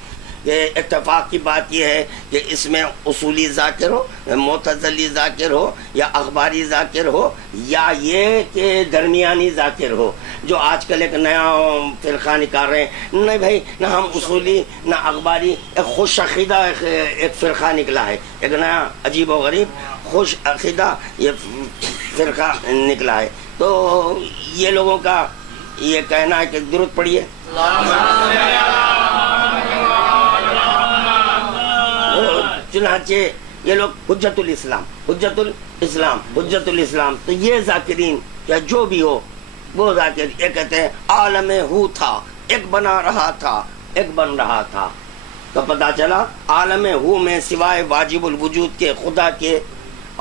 اتفاق کی بات یہ ہے کہ اس میں اصولی ذاکر ہو, معتزلی ذاکر ہو, یا اخباری ذاکر ہو, یا یہ کہ درمیانی ذاکر ہو, جو آج کل ایک نیا فرقہ نکال رہے ہیں. نہیں بھائی, نہ ہم اصولی نہ اخباری, ایک خوش عقیدہ ایک فرقہ نکلا ہے, ایک نیا عجیب و غریب خوش عقیدہ یہ فرقہ نکلا ہے. تو یہ لوگوں کا یہ کہنا ہے کہ درود پڑھیے. چنانچہ یہ لوگ حجت الاسلام. تو یہ ذاکرین یا جو بھی ہو وہ ذاکر یہ کہتے ہیں عالم ہو تھا, ایک بن رہا تھا. تو پتہ چلا عالم ہو میں سوائے واجب الوجود کے خدا کے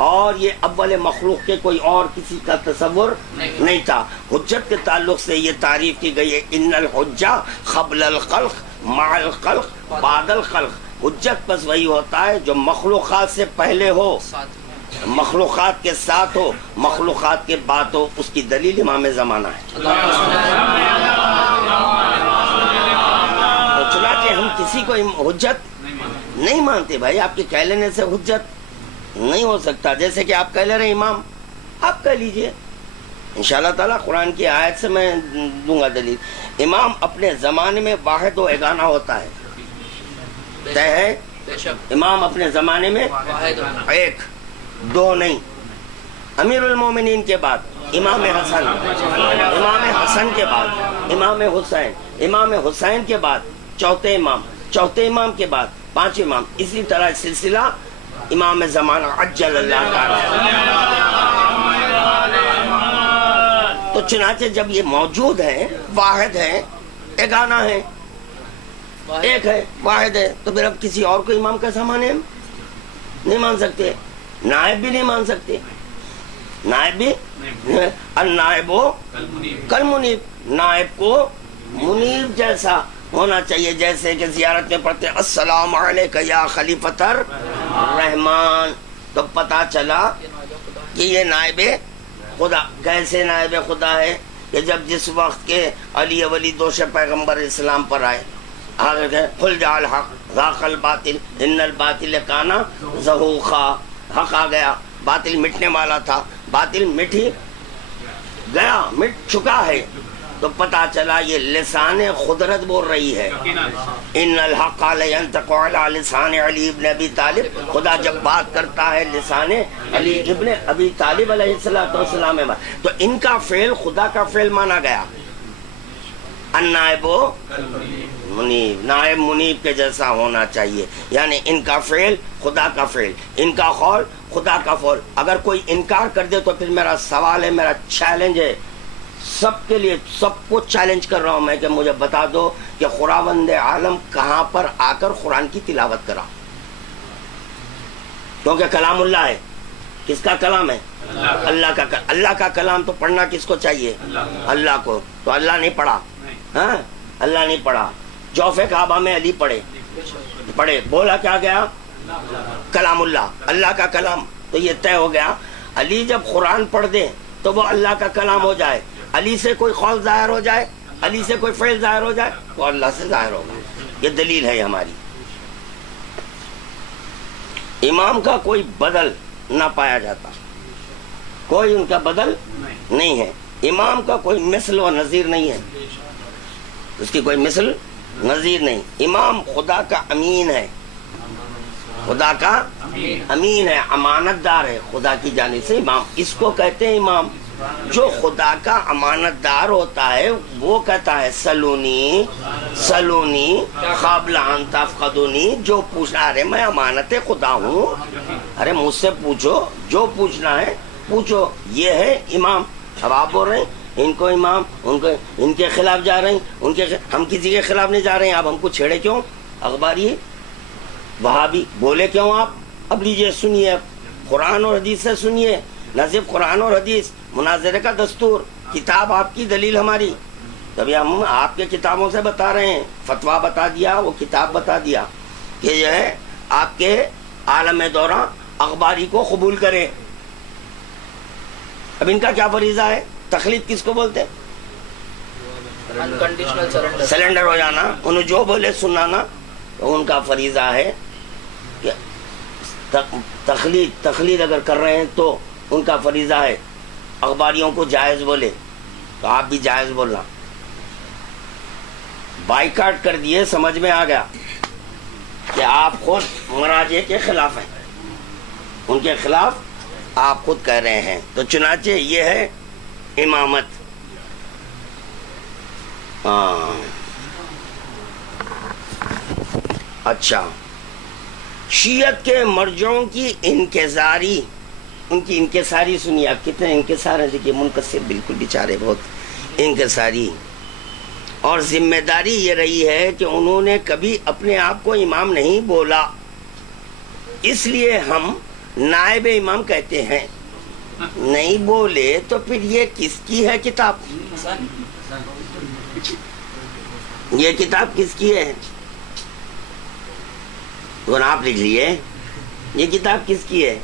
اور یہ اول مخلوق کے کوئی اور کسی کا تصور نہیں تھا. حجت کے تعلق سے یہ تعریف کی گئی ہے, ان الحجہ قبل الخلق مع الخلق بعد الخلق. حجت بس وہی ہوتا ہے جو مخلوقات سے پہلے ہو, مخلوقات کے ساتھ ہو, مخلوقات کے بعد ہو. اس کی دلیل امام زمانہ ہے. تو چنانچہ ہم کسی کو حجت نہیں مانتے بھائی. آپ کے کہہ لینے سے حجت نہیں ہو سکتا. جیسے کہ آپ کہہ لے رہے ہیں امام, آپ کہہ لیجئے, انشاءاللہ تعالیٰ قرآن کی آیت سے میں دوں گا دلیل. امام اپنے زمانے میں واحد و یگانہ ہوتا ہے. طے ہے امام اپنے زمانے میں ایک دو نہیں. امیر المومنین کے بعد امام حسن, امام حسن کے بعد امام حسین, امام حسین کے بعد چوتھے امام کے بعد پانچ امام. اسی طرح سلسلہ امام زمانہ عجل اللہ تعالی. تو چنانچہ جب یہ موجود ہیں, واحد ہیں, یگانہ ہیں, ایک ہے, واحد ہے, تو پھر اب کسی اور کو امام کیسا مانے؟ ہم نہیں مان سکتے. نائب بھی نہیں مان سکتے. نائب بھی النائب کالمنیب, نائب کو منیب جیسا ہونا چاہیے. جیسے کہ زیارت میں پڑھتے ہیں السلام علیکہ یا خلیفۃ الرحمن, تو پتہ چلا کہ یہ نائب خدا. کیسے نائب خدا ہے کہ جب جس وقت کے علی ولی دوش پیغمبر اسلام پر آئے, قل جاء الحق ذاق الباطل ان الباطل کان زہوقا. حق آ گیا, باطل مٹنے والا تھا, باطل مٹ ہی گیا, مٹ چکا ہے. تو پتا چلا یہ لسان قدرت بول رہی ہے. ان الحق لینطق علی لسان علی ابن ابی طالب. خدا جب بات کرتا ہے لسان علی ابن ابی طالب علیہ السلام میں, تو ان کا فعل خدا کا فعل مانا گیا. النائب منیب, نائب منیب کے جیسا ہونا چاہیے. یعنی ان کا فعل خدا کا فعل, ان کا قول خدا کا قول. اگر کوئی انکار کر دے تو پھر میرا سوال ہے, میرا چیلنج ہے سب کے لیے, سب کو چیلنج کر رہا ہوں میں کہ مجھے بتا دو کہ خداوند عالم کہاں پر آ کر قرآن کی تلاوت کرا. کیونکہ کلام اللہ ہے. کس کا کلام ہے؟ اللہ کا. اللہ کا کلام تو پڑھنا کس کو چاہیے؟ اللہ کو. تو اللہ نہیں پڑھا, ہاں اللہ نہیں پڑھا. جوف کعبہ میں علی پڑھے, بولا کیا گیا؟ کلام اللہ, اللہ کا کلام. تو یہ طے ہو گیا علی جب قرآن پڑھ دے تو وہ اللہ کا کلام ہو جائے. علی سے کوئی قول ظاہر ہو جائے, علی سے کوئی فعل ظاہر ہو جائے, وہ اللہ سے ظاہر ہوگا. یہ دلیل ہے ہماری. امام کا کوئی بدل نہ پایا جاتا, کوئی ان کا بدل نہیں ہے. امام کا کوئی مثل و نظیر نہیں ہے, اس کی کوئی مثل نظیر نہیں. امام خدا کا امین ہے, خدا کا امین ہے, امانت دار ہے خدا کی جانب سے. امام اس کو کہتے ہیں امام. جو خدا کا امانت دار ہوتا ہے وہ کہتا ہے سلونی سلونی قبل ان تفقدونی. جو پوچھنا, ارے میں امانت خدا ہوں, ارے مجھ سے پوچھو, جو پوچھنا ہے پوچھو. یہ ہے امام. اب آپ بول رہے ہیں ان کو امام, ان کے خلاف جا رہے ہیں, ہم کسی کے خلاف نہیں جا رہے ہیں. آپ ہم کو چھیڑے کیوں؟ اخباری وہابی بولے کیوں آپ؟ اب لیجیے سنیے, قرآن اور حدیث سے سنیے نہ صرف قرآن اور حدیث، مناظرے کا دستور، کتاب آپ کی، دلیل ہماری. تبھی ہم آپ کے کتابوں سے بتا رہے ہیں. فتویٰ بتا دیا، وہ کتاب بتا دیا کہ جو ہے آپ کے عالم دورہ اخباری کو قبول کرے. اب ان کا کیا فریضہ ہے؟ تقلید کس کو بولتے ہیں؟ Unconditional سلنڈر ہو جانا، انہوں جو بولے سنانا. ان کا فریضہ ہے کہ تقلید اگر کر رہے ہیں تو ان کا فریضہ ہے اخباریوں کو جائز بولے تو آپ بھی جائز بولنا. بائیکاٹ کر دیے، سمجھ میں آ گیا کہ آپ خود مراجع کے خلاف ہیں، ان کے خلاف آپ خود کہہ رہے ہیں. تو چنانچہ یہ ہے امامت. اچھا، شیعت کے مرجعوں کی انکساری، ان کی انکساری سنیے. آپ کتنے انکسار ہیں، دیکھیے منکسر بالکل بیچارے بہت انکساری. اور ذمہ داری یہ رہی ہے کہ انہوں نے کبھی اپنے آپ کو امام نہیں بولا، اس لیے ہم نائب امام کہتے ہیں. نہیں بولے تو پھر یہ کس کی ہے کتاب؟ یہ کتاب کس کی ہے؟ آپ لکھ لیے، یہ کتاب کس کی ہے؟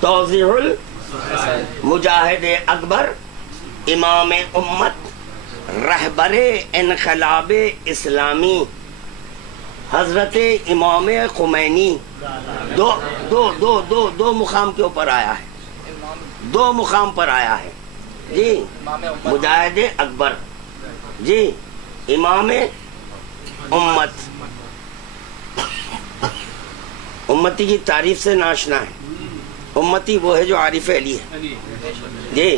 توضیح المجاہد اکبر امام امت رہبر انقلاب اسلامی حضرت امام خمینی. دو دو دو دو دو مقام کے اوپر آیا ہے، دو مقام پر آیا ہے جی. مجاہد اکبر جی، امام امت. امتی کی تعریف سے ناشنا ہے. امتی وہ ہے جو عارف علی ہے جی.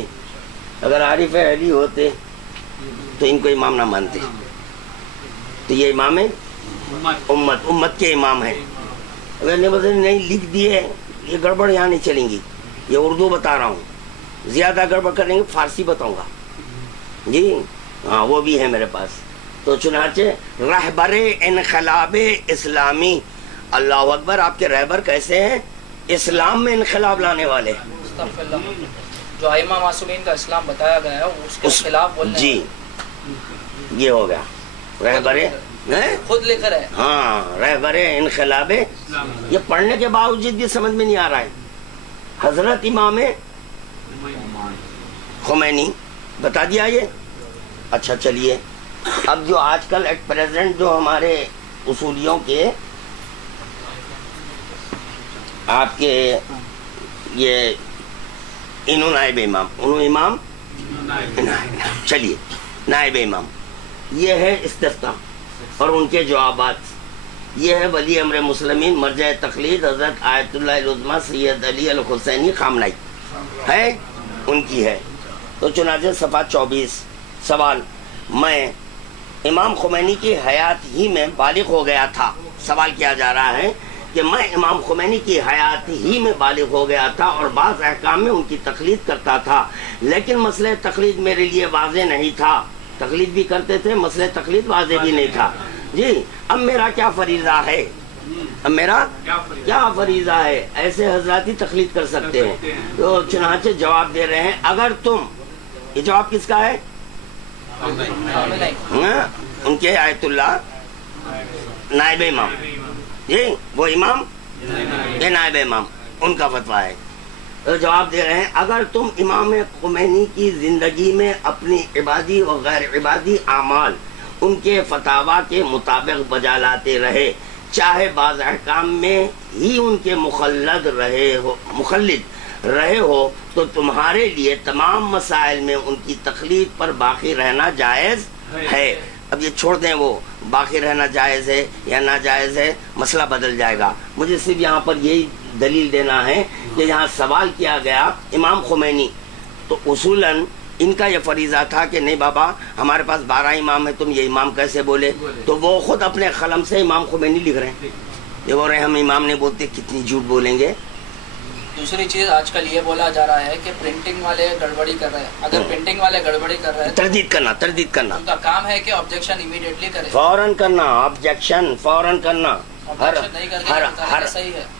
اگر عارف علی ہوتے تو ان کو امام نہ مانتے. تو یہ امام امت کے امام ہیں. اگر نہیں لکھ دیے، یہ گڑبڑ یہاں نہیں چلیں گی. یہ اردو بتا رہا ہوں، زیادہ گڑبڑ کریں گے فارسی بتاؤں گا جی. ہاں وہ بھی ہے میرے پاس. تو چنانچہ رہبر انقلاب اسلامی. اللہ اکبر. آپ کے رہبر کیسے ہیں؟ اسلام میں انقلاب لانے والے. جو ائمہ معصومین کا اسلام بتایا گیا ہے اس کے خلاف بولنے جی. یہ ہو گیا رہبر، خود لکھ رہے ہیں. ہاں رہبر انقلاب. یہ پڑھنے کے باوجود بھی سمجھ میں نہیں آ رہا ہے. حضرت امام خمینی بتا دیا یہ. اچھا چلیے، اب جو آج کل ایٹ پریزنٹ جو ہمارے اصولیوں کے آپ کے یہ انہوں نائب امام، انہوں امام، چلیے نائب امام، یہ ہے استفتاء اور ان کے جوابات. یہ ہے ولی امر مسلمین مرجع تقلید حضرت آیت اللہ العظمی سید علی الحسینی خامنائی ہے، ان کی ہے. تو چنانچہ صفحہ 24 سوال: میں امام خمینی کی حیات ہی میں بالغ ہو گیا تھا. سوال کیا جا رہا ہے کہ میں امام خمینی کی حیات ہی میں بالغ ہو گیا تھا اور بعض احکام میں ان کی تقلید کرتا تھا، لیکن مسئلہ تقلید میرے لیے واضح نہیں تھا. تقلید بھی کرتے تھے، مسئلہ تقلید واضح بھی نہیں تھا جی. اب میرا کیا فریضہ ہے؟ اب میرا کیا فریضہ ہے؟ ایسے حضرات ہی تقلید کر سکتے ہیں. تو چنانچہ جواب دے رہے ہیں: اگر تم، یہ جواب کس کا ہے؟ ان کے آیت اللہ نائب امام جی، وہ امام یہ نائب امام، ان کا فتویٰ ہے. تو جواب دے رہے ہیں: اگر تم امام خمینی کی زندگی میں اپنی عبادی و غیر عبادی اعمال ان کے فتاویٰ کے مطابق بجا لاتے رہے، چاہے بعض احکام میں ہی ان کے مخلد رہے ہو، تو تمہارے لیے تمام مسائل میں ان کی تقلید پر باقی رہنا جائز ہے. اب یہ چھوڑ دیں، وہ باقی رہنا جائز ہے یا ناجائز ہے، مسئلہ بدل جائے گا. مجھے صرف یہاں پر یہی دلیل دینا ہے کہ یہاں سوال کیا گیا امام خمینی، تو اصولاً ان کا یہ فریضہ تھا کہ نہیں بابا ہمارے پاس 12 امام ہے، تم یہ امام کیسے بولے؟ تو وہ خود اپنے قلم سے امام خمینی لکھ رہے ہیں. یہ بول رہے ہیں ہم امام نہیں بولتے. کتنی جھوٹ بولیں گے. دوسری چیز آج کل یہ بولا جا رہا ہے کہ پرنٹنگ والے گڑبڑی کر رہے ہیں. اگر پرنٹنگ والے گڑبڑی کر رہے ہیں، تردید کرنا ان کا کام ہے کہ آبجیکشن امیڈیٹلی کرے، فوراً کرنا، آبجیکشن فوراً کرنا.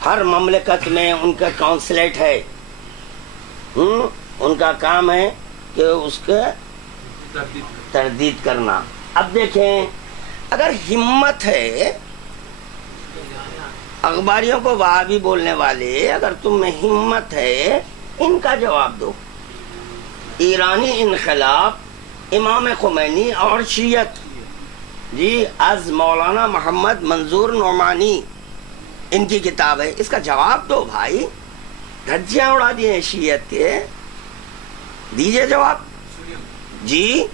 ہر مملکت میں ان کا کونسلیٹ ہے. ان کا کام ہے کہ اس کے تردید کرنا. اب دیکھیں اگر ہمت ہے اخباریوں کو وہابی بولنے والے، اگر تم میں ہمت ہے ان کا جواب دو. ایرانی انقلاب، امام خمینی اور شیعت، جی از مولانا محمد منظور نعمانی، ان کی کتاب ہے، اس کا جواب دو بھائی. دھجیاں اڑا دیے ہیں شیعت کے، دیجئے جواب. جی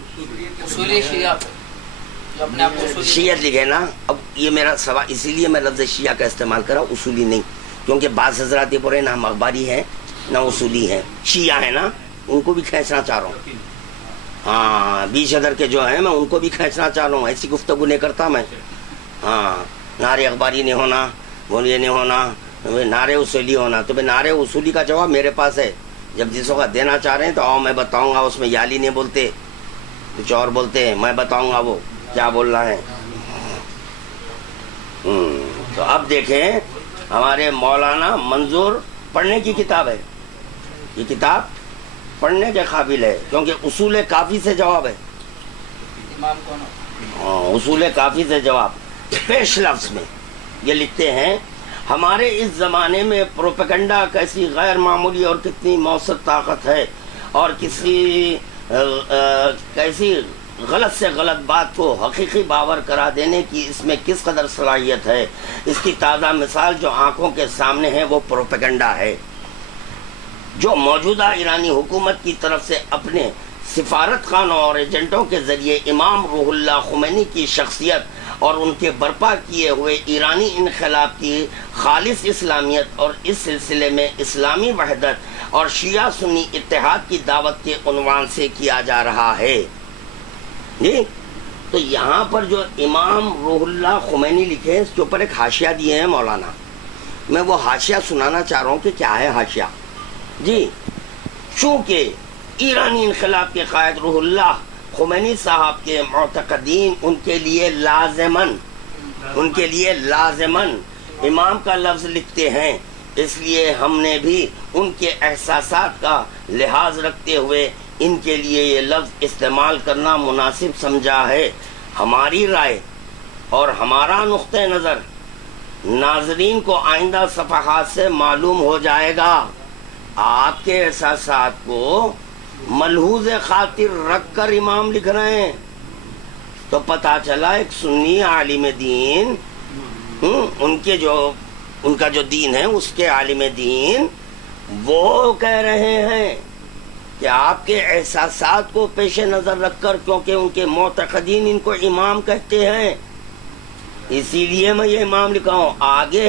اصولی شیعہ جو اپنے آپ کو شیعت لکھے نا. اب یہ میرا سوال، اسی لیے میں لفظ شیعہ کا استعمال کرا، اصولی نہیں، کیونکہ بعض حضرات یہ پورے نہ ہم اخباری ہیں نہ اصولی ہیں، شیعہ ہیں نا، ان کو بھی کھینچنا چاہ رہا ہوں. ہاں 20 صدر کے جو ہیں میں ان کو بھی کھینچنا چاہ رہا ہوں، ایسی گفتگو نہیں کرتا میں. ہاں نعرے اخباری نہیں ہونا، وہ یہ نہیں ہونا، نعرے اصولی ہونا. تو نعرے اصولی کا جواب میرے پاس ہے. جب جسوں کا دینا چاہ رہے ہیں تو آؤ میں بتاؤں گا. اس میں یالی نہیں بولتے، کچھ اور بولتے ہیں، میں بتاؤں گا وہ کیا بولنا ہے. تو اب دیکھیں ہمارے مولانا منظور پڑھنے کی کتاب ہے، یہ کتاب پڑھنے کے قابل ہے، کیونکہ اصول کافی سے جواب ہے. امام کون؟ اصول کافی سے جواب پیش لفظ میں یہ لکھتے ہیں. ہمارے اس زمانے میں پروپیگنڈا کیسی غیر معمولی اور کتنی مؤثر طاقت ہے، اور کیسی غلط سے غلط بات کو حقیقی باور کرا دینے کی اس میں کس قدر صلاحیت ہے. اس کی تازہ مثال جو آنکھوں کے سامنے ہے وہ پروپیگنڈا ہے، جو موجودہ ایرانی حکومت کی طرف سے اپنے سفارت خانوں اور ایجنٹوں کے ذریعے امام روح اللہ خمینی کی شخصیت اور ان کے برپا کیے ہوئے ایرانی انقلاب کی خالص اسلامیت اور اس سلسلے میں اسلامی وحدت اور شیعہ سنی اتحاد کی دعوت کے عنوان سے کیا جا رہا ہے. جی تو یہاں پر جو امام روح اللہ خمینی لکھے اس کے اوپر ایک حاشیہ دیے ہیں مولانا. میں وہ حاشیہ سنانا چاہ رہا ہوں کہ کیا ہے حاشیہ. جی چونکہ ایرانی انقلاب کے قائد روح اللہ خمینی صاحب کے معتقدین ان کے لیے لازماً امام کا لفظ لکھتے ہیں، اس لیے ہم نے بھی ان کے احساسات کا لحاظ رکھتے ہوئے ان کے لیے یہ لفظ استعمال کرنا مناسب سمجھا ہے. ہماری رائے اور ہمارا نقطہ نظر ناظرین کو آئندہ صفحات سے معلوم ہو جائے گا. آپ کے احساسات کو ملحوظ خاطر رکھ کر امام لکھ رہے ہیں تو پتہ چلا ایک سنی عالم دین، ان کا جو دین ہے اس کے عالم دین وہ کہہ رہے ہیں کہ آپ کے احساسات کو پیش نظر رکھ کر، کیونکہ ان کے معتقدین ان کو امام کہتے ہیں، اسی لیے میں یہ امام لکھا ہوں. آگے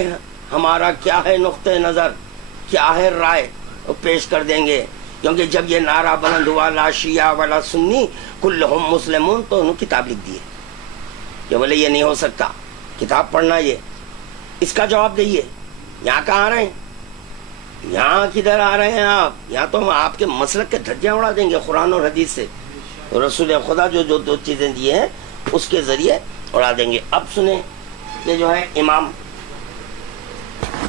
ہمارا کیا ہے نقطہ نظر، کیا ہے رائے پیش کر دیں گے، کیونکہ جب یہ نعرہ بلند ہوا لا شیعہ ولا سنی کلہم مسلمون تو انہوں کتاب لکھ دیے کہ بولے یہ نہیں ہو سکتا، کتاب پڑھنا. یہ اس کا جواب دئیے. یہاں کہاں آ رہے ہیں، یہاں کدھر آ رہے ہیں آپ؟ یہاں تو ہم آپ کے مسلک کے دھجیاں اڑا دیں گے قرآن اور حدیث سے. رسول خدا جو دو چیزیں دیے ہیں اس کے ذریعے اڑا دیں گے. اب سنیں یہ جو ہے امام،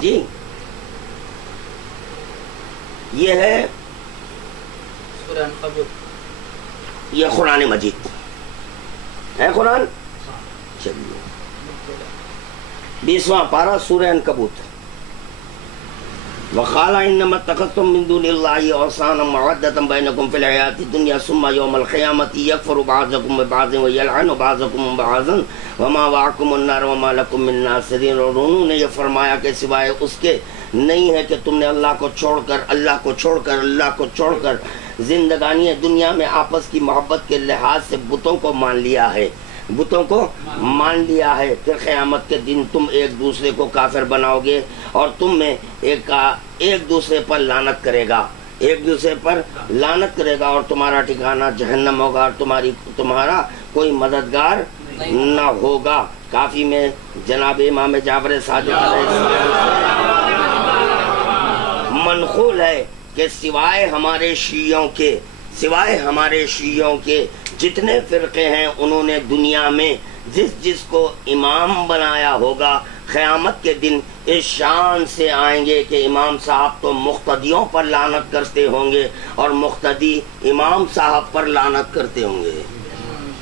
جی یہ ہے یہ قرآن مجید ہے. قرآن چلیے 20واں پارہ سورہ عنکبوت. وقال انما اتخذتم من دون الله اوثانا مودة بينكم في الحياة الدنيا ثم يوم القيامة يكفر بعضكم ببعض ويلعن بعضكم بعضا وما وعكم النار وما لكم من ناصرين. اور انہوں نے یہ فرمایا کہ سوائے اس کے نہیں ہے کہ تم نے اللہ کو چھوڑ کر زندگانی دنیا میں آپس کی محبت کے لحاظ سے بتوں کو مان لیا ہے، پھر قیامت کے دن تم ایک دوسرے کو کافر بناؤ گے اور تم میں ایک دوسرے پر لعنت کرے گا اور تمہارا ٹھکانہ جہنم ہوگا اور تمہارا کوئی مددگار نہ ہوگا. کافی میں جناب امام جعفر صادق علیہ السلام منقول ہے کہ سوائے ہمارے شیعوں کے جتنے فرقے ہیں انہوں نے دنیا میں جس کو امام بنایا ہوگا قیامت کے دن اس شان سے آئیں گے کہ امام صاحب تو مقتدیوں پر لعنت کرتے ہوں گے اور مقتدی امام صاحب پر لعنت کرتے ہوں گے.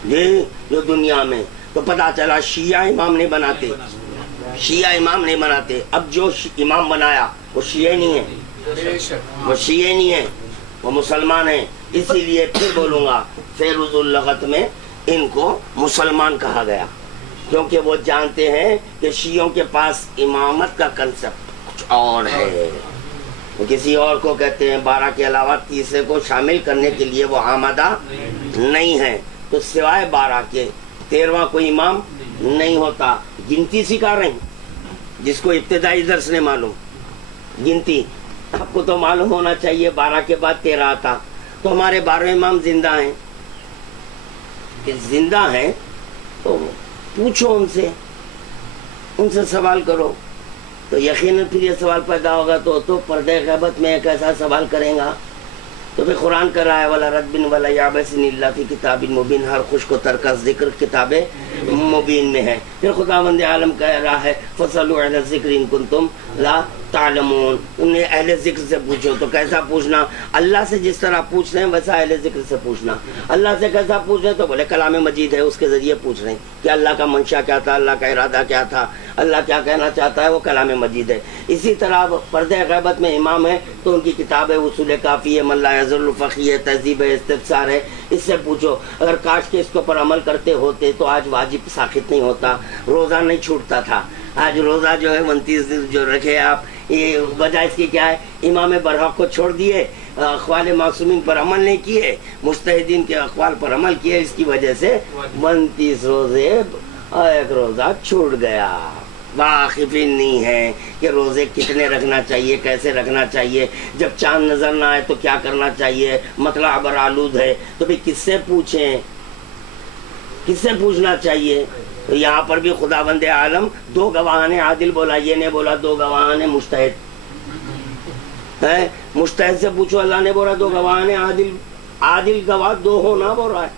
جی جو دنیا میں تو پتہ چلا شیعہ امام نہیں بناتے، شیعہ امام نہیں بناتے. اب جو امام بنایا وہ شیعہ نہیں ہے، وہ شیعہ نہیں ہے، وہ مسلمان ہیں. اسی لیے پھر بولوں گا فیروز اللغت میں ان کو مسلمان کہا گیا، کیونکہ وہ جانتے ہیں کہ شیعوں کے پاس امامت کا کنسپٹ کچھ اور ہے، وہ کسی اور کو کہتے ہیں. 12 کے علاوہ تیسرے کو شامل کرنے کے لیے وہ آمادہ نہیں ہے. تو سوائے 12 کے 13واں کوئی امام نہیں ہوتا. گنتی سکھا رہے ہیں جس کو ابتدائی درس نے معلوم گنتی. آپ کو تو معلوم ہونا چاہیے 12 کے بعد 13 آتا. تو ہمارے 12 امام زندہ ہیں، کہ زندہ ہیں تو پوچھو ان سے سوال کرو. تو یقیناً پھر یہ سوال پیدا ہوگا تو پردہ غیبت میں کیسا سوال کریں گا. تو پھر قرآن کر رہا ہے ولا رد ولا یابس الا فی کتاب مبین، ہر خوش کو ترک ذکر کتاب مبین میں ہے. پھر خداوند عالم کہہ رہا ہے فصلوا اہل الذکر ان کنتم لا تعلمون، انہیں اہل ذکر سے پوچھو. تو کیسا پوچھنا؟ اللہ سے جس طرح پوچھ رہے ہیں ویسا اہل ذکر سے پوچھنا. اللہ سے کیسا پوچھ رہے ہیں؟ تو بولے کلام مجید ہے، اس کے ذریعے پوچھ رہے ہیں کہ اللہ کا منشا کیا تھا، اللہ کا ارادہ کیا تھا، اللہ کیا کہنا چاہتا ہے، وہ کلام مجید ہے. اسی طرح پردہ غیبت میں امام ہے تو ان کی کتاب ہے اصول کافی ہے، من لا یزر الفقی ہے، تہذیب ہے، استفسار ہے، اس سے پوچھو. اگر کاش کے اس کے اوپر عمل کرتے ہوتے تو آج واجب ساخت نہیں ہوتا، روزہ نہیں چھوٹتا تھا. آج روزہ جو ہے 29 دن جو رکھے آپ، یہ وجہ اس کی کیا ہے؟ امام برحق کو چھوڑ دیے، اقوال معصومین پر عمل نہیں کیے، مجتہدین کے اقوال پر عمل کیے. اس کی وجہ سے 29 روزے ایک روزہ چھوٹ گیا. واقفین نہیں ہے کہ روزے کتنے رکھنا چاہیے، کیسے رکھنا چاہیے. جب چاند نظر نہ آئے تو کیا کرنا چاہیے، مطلع برآلود ہے تو بھی کس سے پوچھیں، کس سے پوچھنا چاہیے. تو یہاں پر بھی خداوند عالم 2 گواہان عادل بولا، یہ نے بولا 2 گواہان مجتہد ہے. مجتہد سے پوچھو، اللہ نے بولا 2 گواہان عادل، عادل گواہ 2 ہونا بول رہا ہے.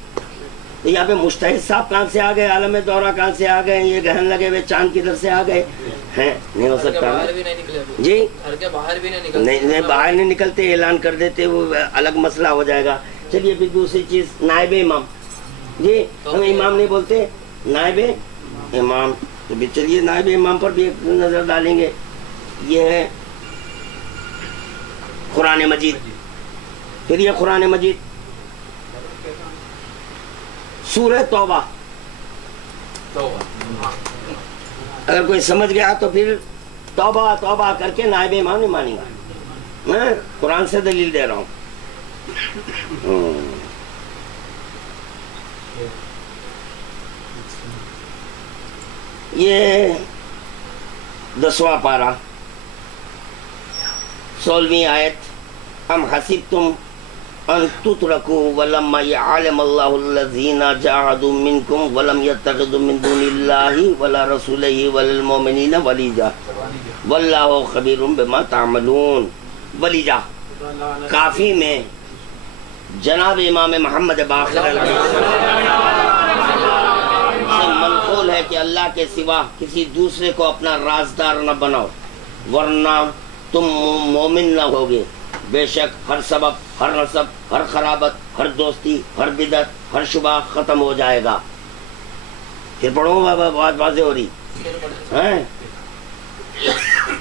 تو یہاں پہ مجتہد صاحب کہاں سے آ گئے، عالم دورہ کہاں سے آ گئے، یہ گہن لگے ہوئے چاند کدھر سے آ گئے ہیں؟ نہیں ہو سکتا جی، نہیں باہر نہیں نکلتے، اعلان کر دیتے، وہ الگ مسئلہ ہو جائے گا. چلیے پھر دوسری چیز نائب امام. جی ہم امام نہیں بولتے، نائب امام. تو بھی چلیے نائب امام پر بھی ایک نظر ڈالیں گے. یہ ہے قرآن مجید. پھر یہ قرآن مجید سورہ توبہ. اگر کوئی سمجھ گیا تو پھر توبہ توبہ کر کے نائب امام نہیں مانیں گا. میں قرآن سے دلیل دے رہا ہوں. یہ 10واں پارہ 16ویں آیت. ام حسبتم ان تتركوا ولما يعلم الله الذين جاهدوا منكم ولم يتخذوا من دون الله ولا رسوله ولا المؤمنين وليجا والله خبير بما تعملون. ولیجا کافی میں جناب امام محمد باقر سے منقول ہے کہ اللہ کے سوا کسی دوسرے کو اپنا رازدار نہ بناؤ ورنہ تم مومن نہ ہوگے. بے شک ہر سبب، ہر نسب، ہر خرابت، ہر دوستی، ہر بدعت، ہر شبہ ختم ہو جائے گا. پھر پڑھو بابا، بہت واضح ہو رہی ہے.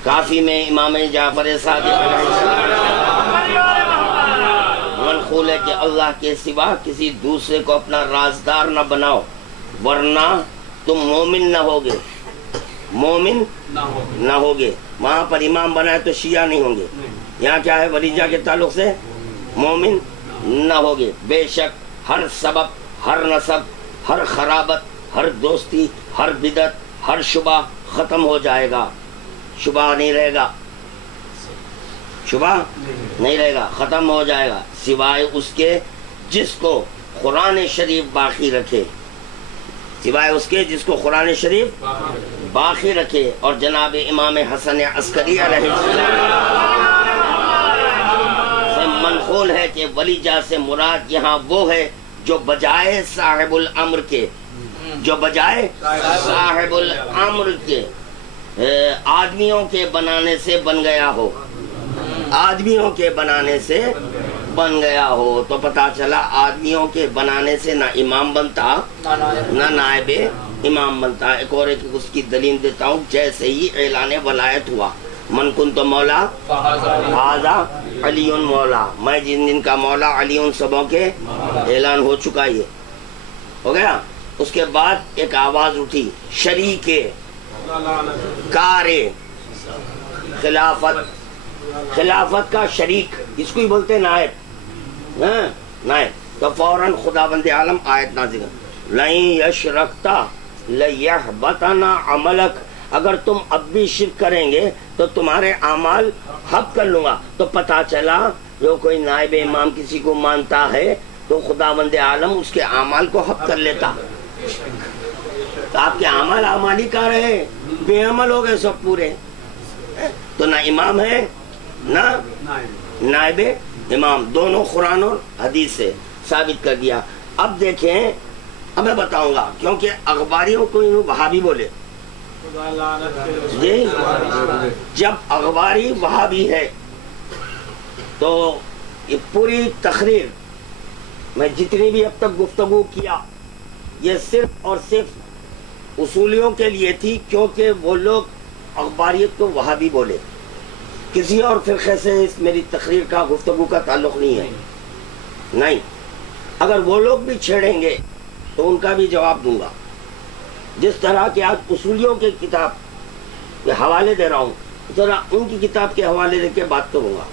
کافی میں امام جعفر صادق منقول ہے کہ اللہ کے سوا کسی دوسرے کو اپنا رازدار نہ بناؤ ورنہ تم مومن نہ ہوگے، مومن نہ ہوگے. وہاں پر امام بنائے تو شیعہ نہیں ہوں گے. یہاں کیا ہے؟ ولیجہ کے تعلق سے مومن نہ ہوگے. بے شک ہر سبب، ہر نسب، ہر خرابت، ہر دوستی، ہر بدعت، ہر شبہ ختم ہو جائے گا. شبہ نہیں رہے گا، شبہ نہیں رہے گا، ختم ہو جائے گا، سوائے اس کے جس کو قرآن شریف باقی رکھے، سوائے اس کے جس کو قرآن شریف باقی رکھے. اور جناب امام حسن عسکری علیہ السلام سے منقول ہے کہ ولیجہ سے مراد یہاں وہ ہے جو بجائے صاحب الامر کے، جو بجائے صاحب الامر کے آدمیوں کے بنانے سے بن گیا ہو، آدمیوں کے بنانے سے بن گیا ہو، تو پتا چلا آدمیوں کے بنانے سے نہ امام بنتا نہ نائب امام بنتا۔ ایک اور اس کی دلیل دیتا ہوں، جیسے ہی اعلان ولایت ہوا، من کنت مولا ھذا علی مولا، میں جن دن کا مولا علی ان سبوں کے اعلان ہو چکا، یہ ہو گیا۔ اس کے بعد ایک آواز اٹھی، شریک کار خلافت، خلافت کا شریک، اس کو ہی بولتے ہیں نائب، نائب۔ تو فوراً خداوند عالم آیت نازل، لئن یشرکتا لیحبطن عملک، اگر تم اب بھی شرک کریں گے تو تمہارے اعمال حب کر لوں گا۔ تو پتا چلا جو کوئی نائب امام کسی کو مانتا ہے تو خداوند عالم اس کے اعمال کو حب کر لیتا۔ تو آپ کے اعمال اعمالی کار ہے، بے عمل ہو گئے سب پورے، تو نہ امام ہے نہ نائب امام، دونوں قرآن اور حدیث سے ثابت کر دیا۔ اب دیکھیں، اب میں بتاؤں گا، کیونکہ اخباریوں کو انہوں وہابی بولے جی، جب اخباری وہابی ہے تو یہ پوری تقریر میں جتنی بھی اب تک گفتگو کیا یہ صرف اور صرف اصولیوں کے لیے تھی، کیونکہ وہ لوگ اخباریت کو وہابی بولے، کسی اور فرقے سے اس میری تقریر کا گفتگو کا تعلق نہیں ہے، نہیں۔ اگر وہ لوگ بھی چھیڑیں گے تو ان کا بھی جواب دوں گا، جس طرح کہ آج اصولیوں کے کتاب کے حوالے دے رہا ہوں اس طرح ان کی کتاب کے حوالے دے کے بات کروں گا۔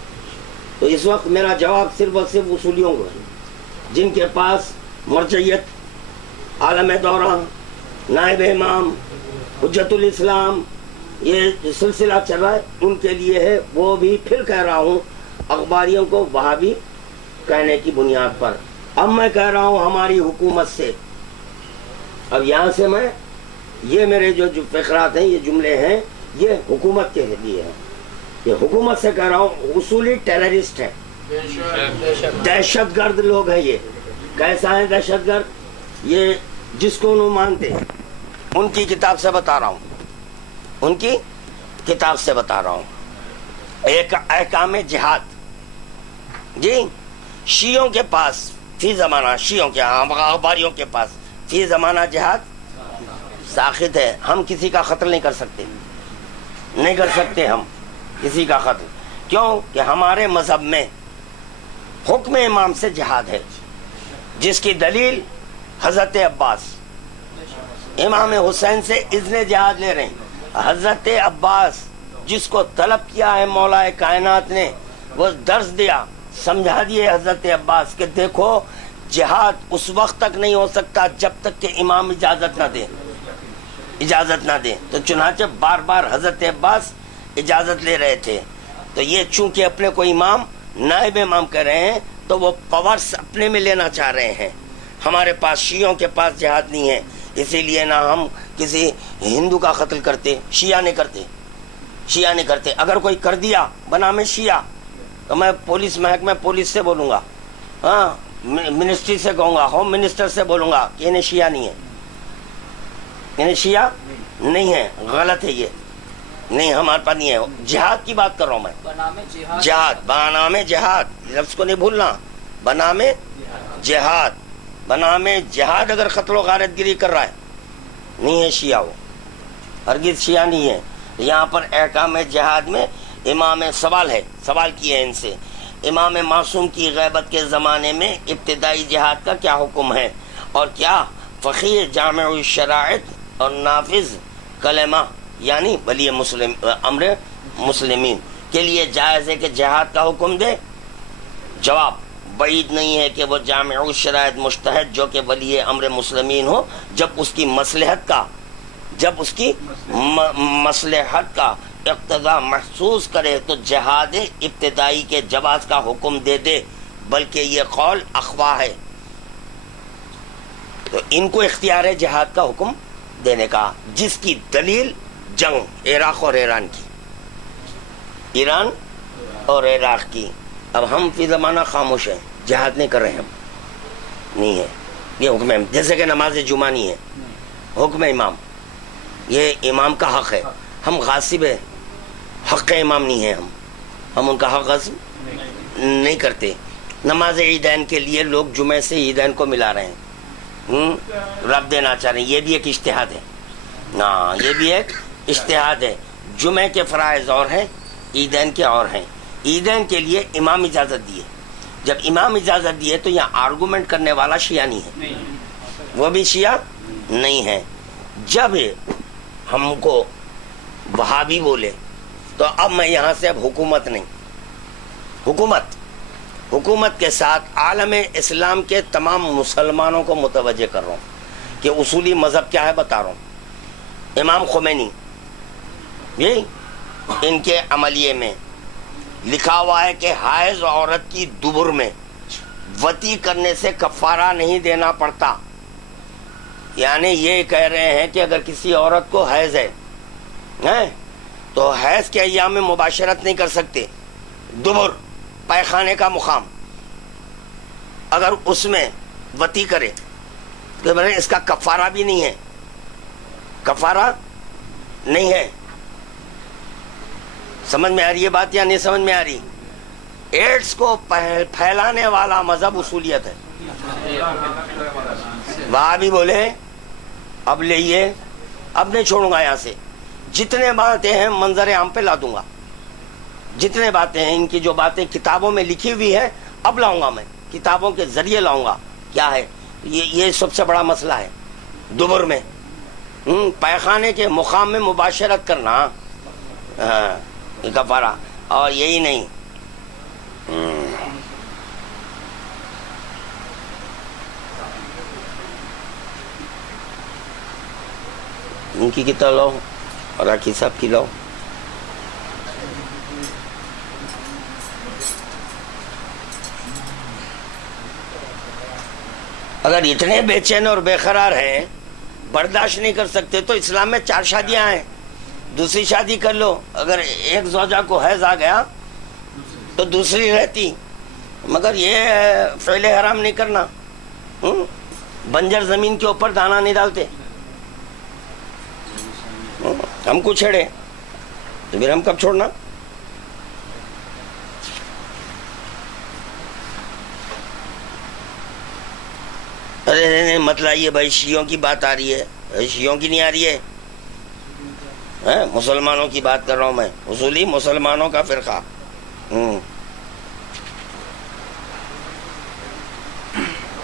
تو اس وقت میرا جواب صرف اور صرف اصولیوں کو ہے، جن کے پاس مرجعیت، عالم دورہ، نائب امام، حجت الاسلام، یہ سلسلہ چل رہا ہے، ان کے لیے ہے۔ وہ بھی پھر کہہ رہا ہوں اخباریوں کو وہابی کہنے کی بنیاد پر۔ اب میں کہہ رہا ہوں ہماری حکومت سے، اب یہاں سے میں یہ میرے جو فقرات ہیں، یہ جملے ہیں، یہ حکومت کے لیے ہیں، یہ حکومت سے کہہ رہا ہوں، اصولی ٹیررسٹ ہے، دہشت گرد لوگ ہیں۔ یہ کیسا ہے دہشت گرد؟ یہ جس کو انہوں مانتے ہیں، ان کی کتاب سے بتا رہا ہوں، ان کی کتاب سے بتا رہا ہوں۔ ایک احکام جہاد، جی شیعوں کے پاس فی زمانہ، شیعوں کے اخباریوں کے پاس فی زمانہ جہاد ساخت ہے۔ ہم کسی کا قتل نہیں کر سکتے، نہیں کر سکتے ہم کسی کا قتل، کیوں کہ ہمارے مذہب میں حکم امام سے جہاد ہے، جس کی دلیل حضرت عباس امام حسین سے اذن جہاد لے رہے ہیں۔ حضرت عباس جس کو طلب کیا ہے مولا کائنات نے، وہ درس دیا، سمجھا دیے حضرت عباس کہ دیکھو جہاد اس وقت تک نہیں ہو سکتا جب تک کہ امام اجازت نہ دے، اجازت نہ دے۔ تو چنانچہ بار بار حضرت عباس اجازت لے رہے تھے۔ تو یہ چونکہ اپنے کو امام نائب امام کہہ رہے ہیں تو وہ پاورز اپنے میں لینا چاہ رہے ہیں۔ ہمارے پاس شیعوں کے پاس جہاد نہیں ہے، اسی لیے نہ ہم کسی ہندو کا قتل کرتے، شیعہ نہیں کرتے، شیعہ نہیں کرتے۔ اگر کوئی کر دیا بنام شیعہ تو میں پولیس محکمہ پولیس سے بولوں گا، ہاں منسٹری سے کہوں گا، ہوم منسٹر سے بولوں گا کہ انہیں شیعہ نہیں ہے، انہیں شیعہ نہیں ہے، غلط ہے، یہ نہیں ہمارے پاس نہیں ہے۔ جہاد کی بات کر رہا ہوں میں، جہاد، بنام جہاد، لفظ کو نہیں بھولنا، بنام جہاد، بنام جہاد اگر قتل و غارت گیری کر رہا ہے، نہیں ہے شیعہ، وہ ہرگز شیعہ نہیں ہے۔ یہاں پر احکام جہاد میں امام سوال ہے، سوال کیے ہیں ان سے، امام معصوم کی غیبت کے زمانے میں ابتدائی جہاد کا کیا حکم ہے، اور کیا فقیہ جامع الشرائط اور نافذ کلمہ یعنی ولی مسلم امر مسلمین کے لیے جائز ہے کہ جہاد کا حکم دے؟ جواب، بعید نہیں ہے کہ وہ جامع الشرائط مجتہد جو کہ ولی امر مسلمین ہو، جب اس کی مصلحت کا اقتضا محسوس کرے تو جہاد ابتدائی کے جواز کا حکم دے دے، بلکہ یہ قول اخوا ہے۔ تو ان کو اختیار ہے جہاد کا حکم دینے کا، جس کی دلیل جنگ عراق اور ایران کی، ایران اور عراق کی۔ اب ہم فی زمانہ خاموش ہیں، جہاد نہیں کر رہے، ہم نہیں ہے یہ حکم جیسے کہ نماز جمعہ نہیں ہے، حکم امام، یہ امام کا حق ہے۔ ہم غاصب ہیں، حق امام نہیں ہیں، ہم ان کا حق غصب نہیں کرتے. نماز عیدین کے لیے لوگ جمعے سے عیدین کو ملا رہے ہیں، رب دینا چاہ رہے ہیں، یہ بھی ایک اجتہاد ہے. ہاں یہ بھی ایک اجتہاد ہے. جمعے کے فرائض اور ہیں، عیدین کے اور ہیں. عیدین کے لیے امام اجازت دیے. جب امام اجازت دیے تو یہاں آرگومنٹ کرنے والا شیعہ نہیں ہے، وہ بھی شیعہ نہیں ہے. جب ہم کو وہابی بولے تو اب میں یہاں سے اب حکومت نہیں، حکومت کے ساتھ عالم اسلام کے تمام مسلمانوں کو متوجہ کر رہا ہوں کہ اصولی مذہب کیا ہے بتا رہا ہوں. امام خمینی ان کے عملیے میں لکھا ہوا ہے کہ حائض عورت کی دبر میں وطی کرنے سے کفارہ نہیں دینا پڑتا. یعنی یہ کہہ رہے ہیں کہ اگر کسی عورت کو حیض ہے تو حیض کے ایام میں مباشرت نہیں کر سکتے. دبر پیخانے کا مقام اگر اس میں وطی کرے تو اس کا کفارہ بھی نہیں ہے، کفارہ نہیں ہے. سمجھ میں آ رہی ہے بات یا نہیں سمجھ میں آ رہی؟ ایڈز کو پھیلانے والا مذہب اصولیت ہے. وہاں بھی بولے اب لئیے، اب نہیں چھوڑوں گا یہاں سے. جتنے باتیں ہیں منظر عام پہ لا دوں گا، جتنے باتیں ہیں ان کی جو باتیں کتابوں میں لکھی ہوئی ہے اب لاؤں گا، میں کتابوں کے ذریعے لاؤں گا. کیا ہے یہ سب سے بڑا مسئلہ ہے. دبر میں پیخانے کے مقام میں مباشرت کرنا کفارہ. اور یہی نہیں، ان کی کتاب لاؤ، راکی صاحب کی لاؤ. اگر اتنے بے چین اور بے قرار ہیں، برداشت نہیں کر سکتے تو اسلام میں 4 شادیاں ہیں، دوسری شادی کر لو. اگر ایک زوجہ کو حیض آ گیا تو دوسری رہتی. مگر یہ فعل حرام نہیں کرنا. بنجر زمین کے اوپر دانا نہیں ڈالتے. ہم کو چھیڑے تو پھر ہم کب چھوڑنا؟ ارے مت لائیے بھائی، شیعوں کی بات آ رہی ہے، شیعوں کی نہیں آ رہی ہے، مسلمانوں کی بات کر رہا ہوں میں، اصولی مسلمانوں کا فرقہ.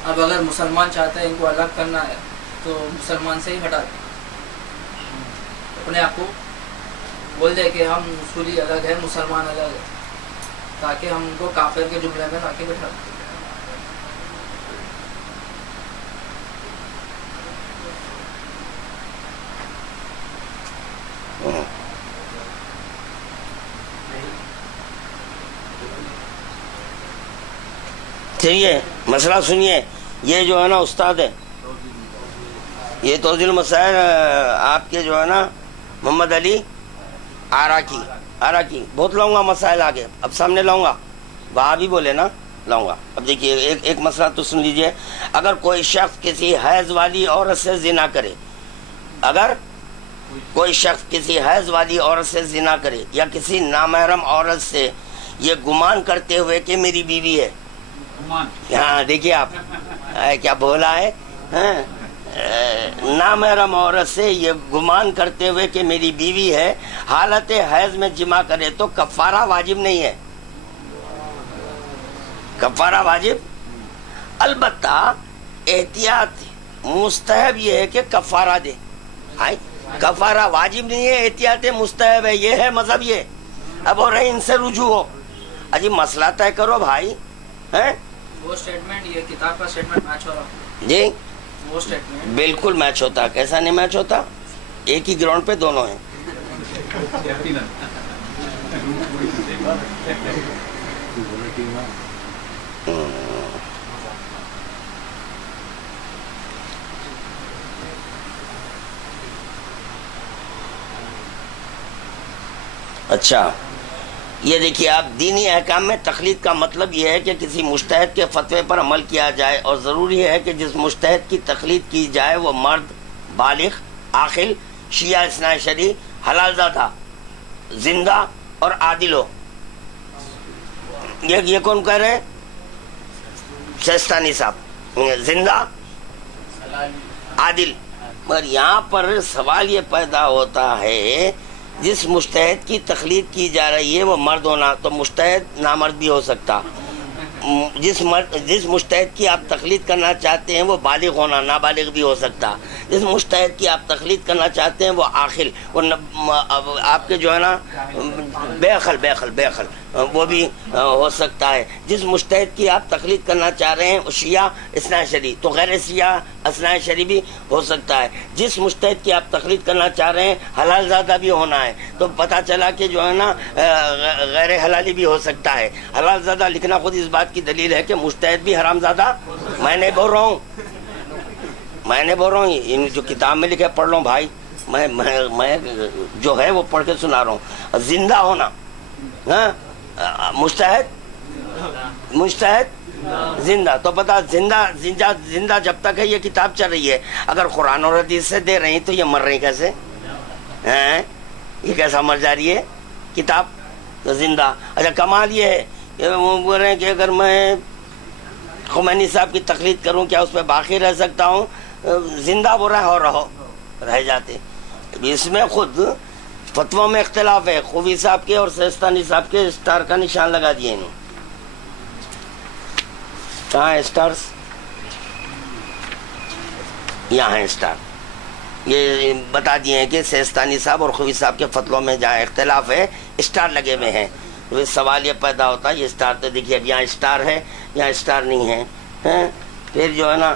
اب اگر مسلمان چاہتے ہیں ان کو الگ کرنا ہے تو مسلمان سے ہی ہٹا دیں، اپنے آپ کو بول دے کہ ہم اصولی الگ ہے، مسلمان الگ ہے، تاکہ ہم ان کو کافر کے جملے میں لا کے بٹھا دیں. چلیے مسئلہ سنیے. یہ جو ہے نا استاد ہے، یہ توضیح المسائل آپ کے جو ہے نا محمد علی آراکی بہت لاؤں گا مسائل آگے، اب سامنے لاؤں گا. وہاں بھی بولے نا لاؤں گا. اب دیکھیے ایک مسئلہ تو سن لیجئے. اگر کوئی شخص کسی حیض والی عورت سے زنا کرے، اگر کوئی شخص کسی حیض والی عورت سے زنا کرے یا کسی نامحرم عورت سے یہ گمان کرتے ہوئے کہ میری بیوی ہے. ہاں دیکھیے آپ کیا بولا ہے، نامحرم عورت سے یہ گمان کرتے ہوئے کہ میری بیوی ہے، حالت حیض میں جمع کرے تو کفارہ واجب نہیں ہے. کفارہ واجب، البتہ احتیاط مستحب یہ ہے کہ کفارہ دے. کفارہ واجب نہیں ہے، احتیاط مستحب ہے. یہ ہے مذہب. یہ اب ہو رہے ان سے رجوع ہو. اجی مسئلہ طے کرو بھائی. وہ سٹیٹمنٹ یہ کتاب کا سٹیٹمنٹ میچ ہو رہا جی وہ سٹیٹمنٹ بالکل میچ ہوتا. کیسا نہیں میچ ہوتا؟ ایک ہی گراؤنڈ پہ دونوں ہیں. اچھا یہ دیکھیے آپ، دینی احکام میں تقلید کا مطلب یہ ہے کہ کسی مجتہد کے فتوے پر عمل کیا جائے، اور ضروری ہے کہ جس مجتہد کی تقلید کی جائے وہ مرد بالغ عاقل شیعہ اثنا عشری حلال زادہ زندہ اور عادل ہو. یہ کون کہہ رہے ہیں؟ سیستانی صاحب. زندہ عادل. مگر یہاں پر سوال یہ پیدا ہوتا ہے جس مجتہد کی تقلید کی جا رہی ہے وہ مرد ہونا، تو مجتہد نامرد بھی ہو سکتا. جس مجتہد کی آپ تقلید کرنا چاہتے ہیں وہ بالغ ہونا، نابالغ بھی ہو سکتا. جس مجتہد کی آپ تقلید کرنا چاہتے ہیں وہ عاقل، وہ آپ کے جو ہے نا بے عقل وہ بھی ہو سکتا ہے. جس مجتہد کی آپ تقلید کرنا چاہ رہے ہیں وہ شیعہ اثنا عشری، تو غیر شیعہ اثنا عشری بھی ہو سکتا ہے. جس مجتہد کی آپ تقلید کرنا چاہ رہے ہیں حلال زادہ بھی ہونا ہے، تو پتہ چلا کہ جو ہے نا غیر حلالی بھی ہو سکتا ہے. حلال زادہ لکھنا خود اس بات کی دلیل ہے کہ مجتہد بھی حرام زادہ. میں نہیں بول رہا ہوں ان جو کتاب میں لکھے پڑھ لو بھائی، میں جو ہے وہ پڑھ کے سنا رہا ہوں. زندہ ہونا، مجتہد زندہ، تو پتا زندہ جب تک ہے یہ کتاب چل رہی ہے. اگر قرآن اور حدیث سے دے رہی تو یہ مر رہی کیسے؟ یہ کیسا مر جا رہی ہے کتاب؟ تو زندہ. اچھا کمال یہ ہے وہ بول رہے ہیں کہ اگر میں خمینی صاحب کی تقلید کروں کیا اس پہ باقی رہ سکتا ہوں؟ زندہ بول رہا ہے اور رہ جاتے. اس میں خود فتووں میں اختلاف ہے. خوفی صاحب کے اور سیستانی صاحب کے اسٹار کا نشان لگا دیے انہوں. کہاں ہے اسٹارز؟ یہاں ہے اسٹار. یہ بتا دیے ہیں کہ سیستانی صاحب اور خوفی صاحب کے فتووں میں جہاں اختلاف ہے اسٹار لگے ہوئے ہیں. سوال یہ پیدا ہوتا ہے یہ اسٹار تو دیکھیے اب یہاں اسٹار ہے یہاں اسٹار نہیں ہے، پھر جو ہے نا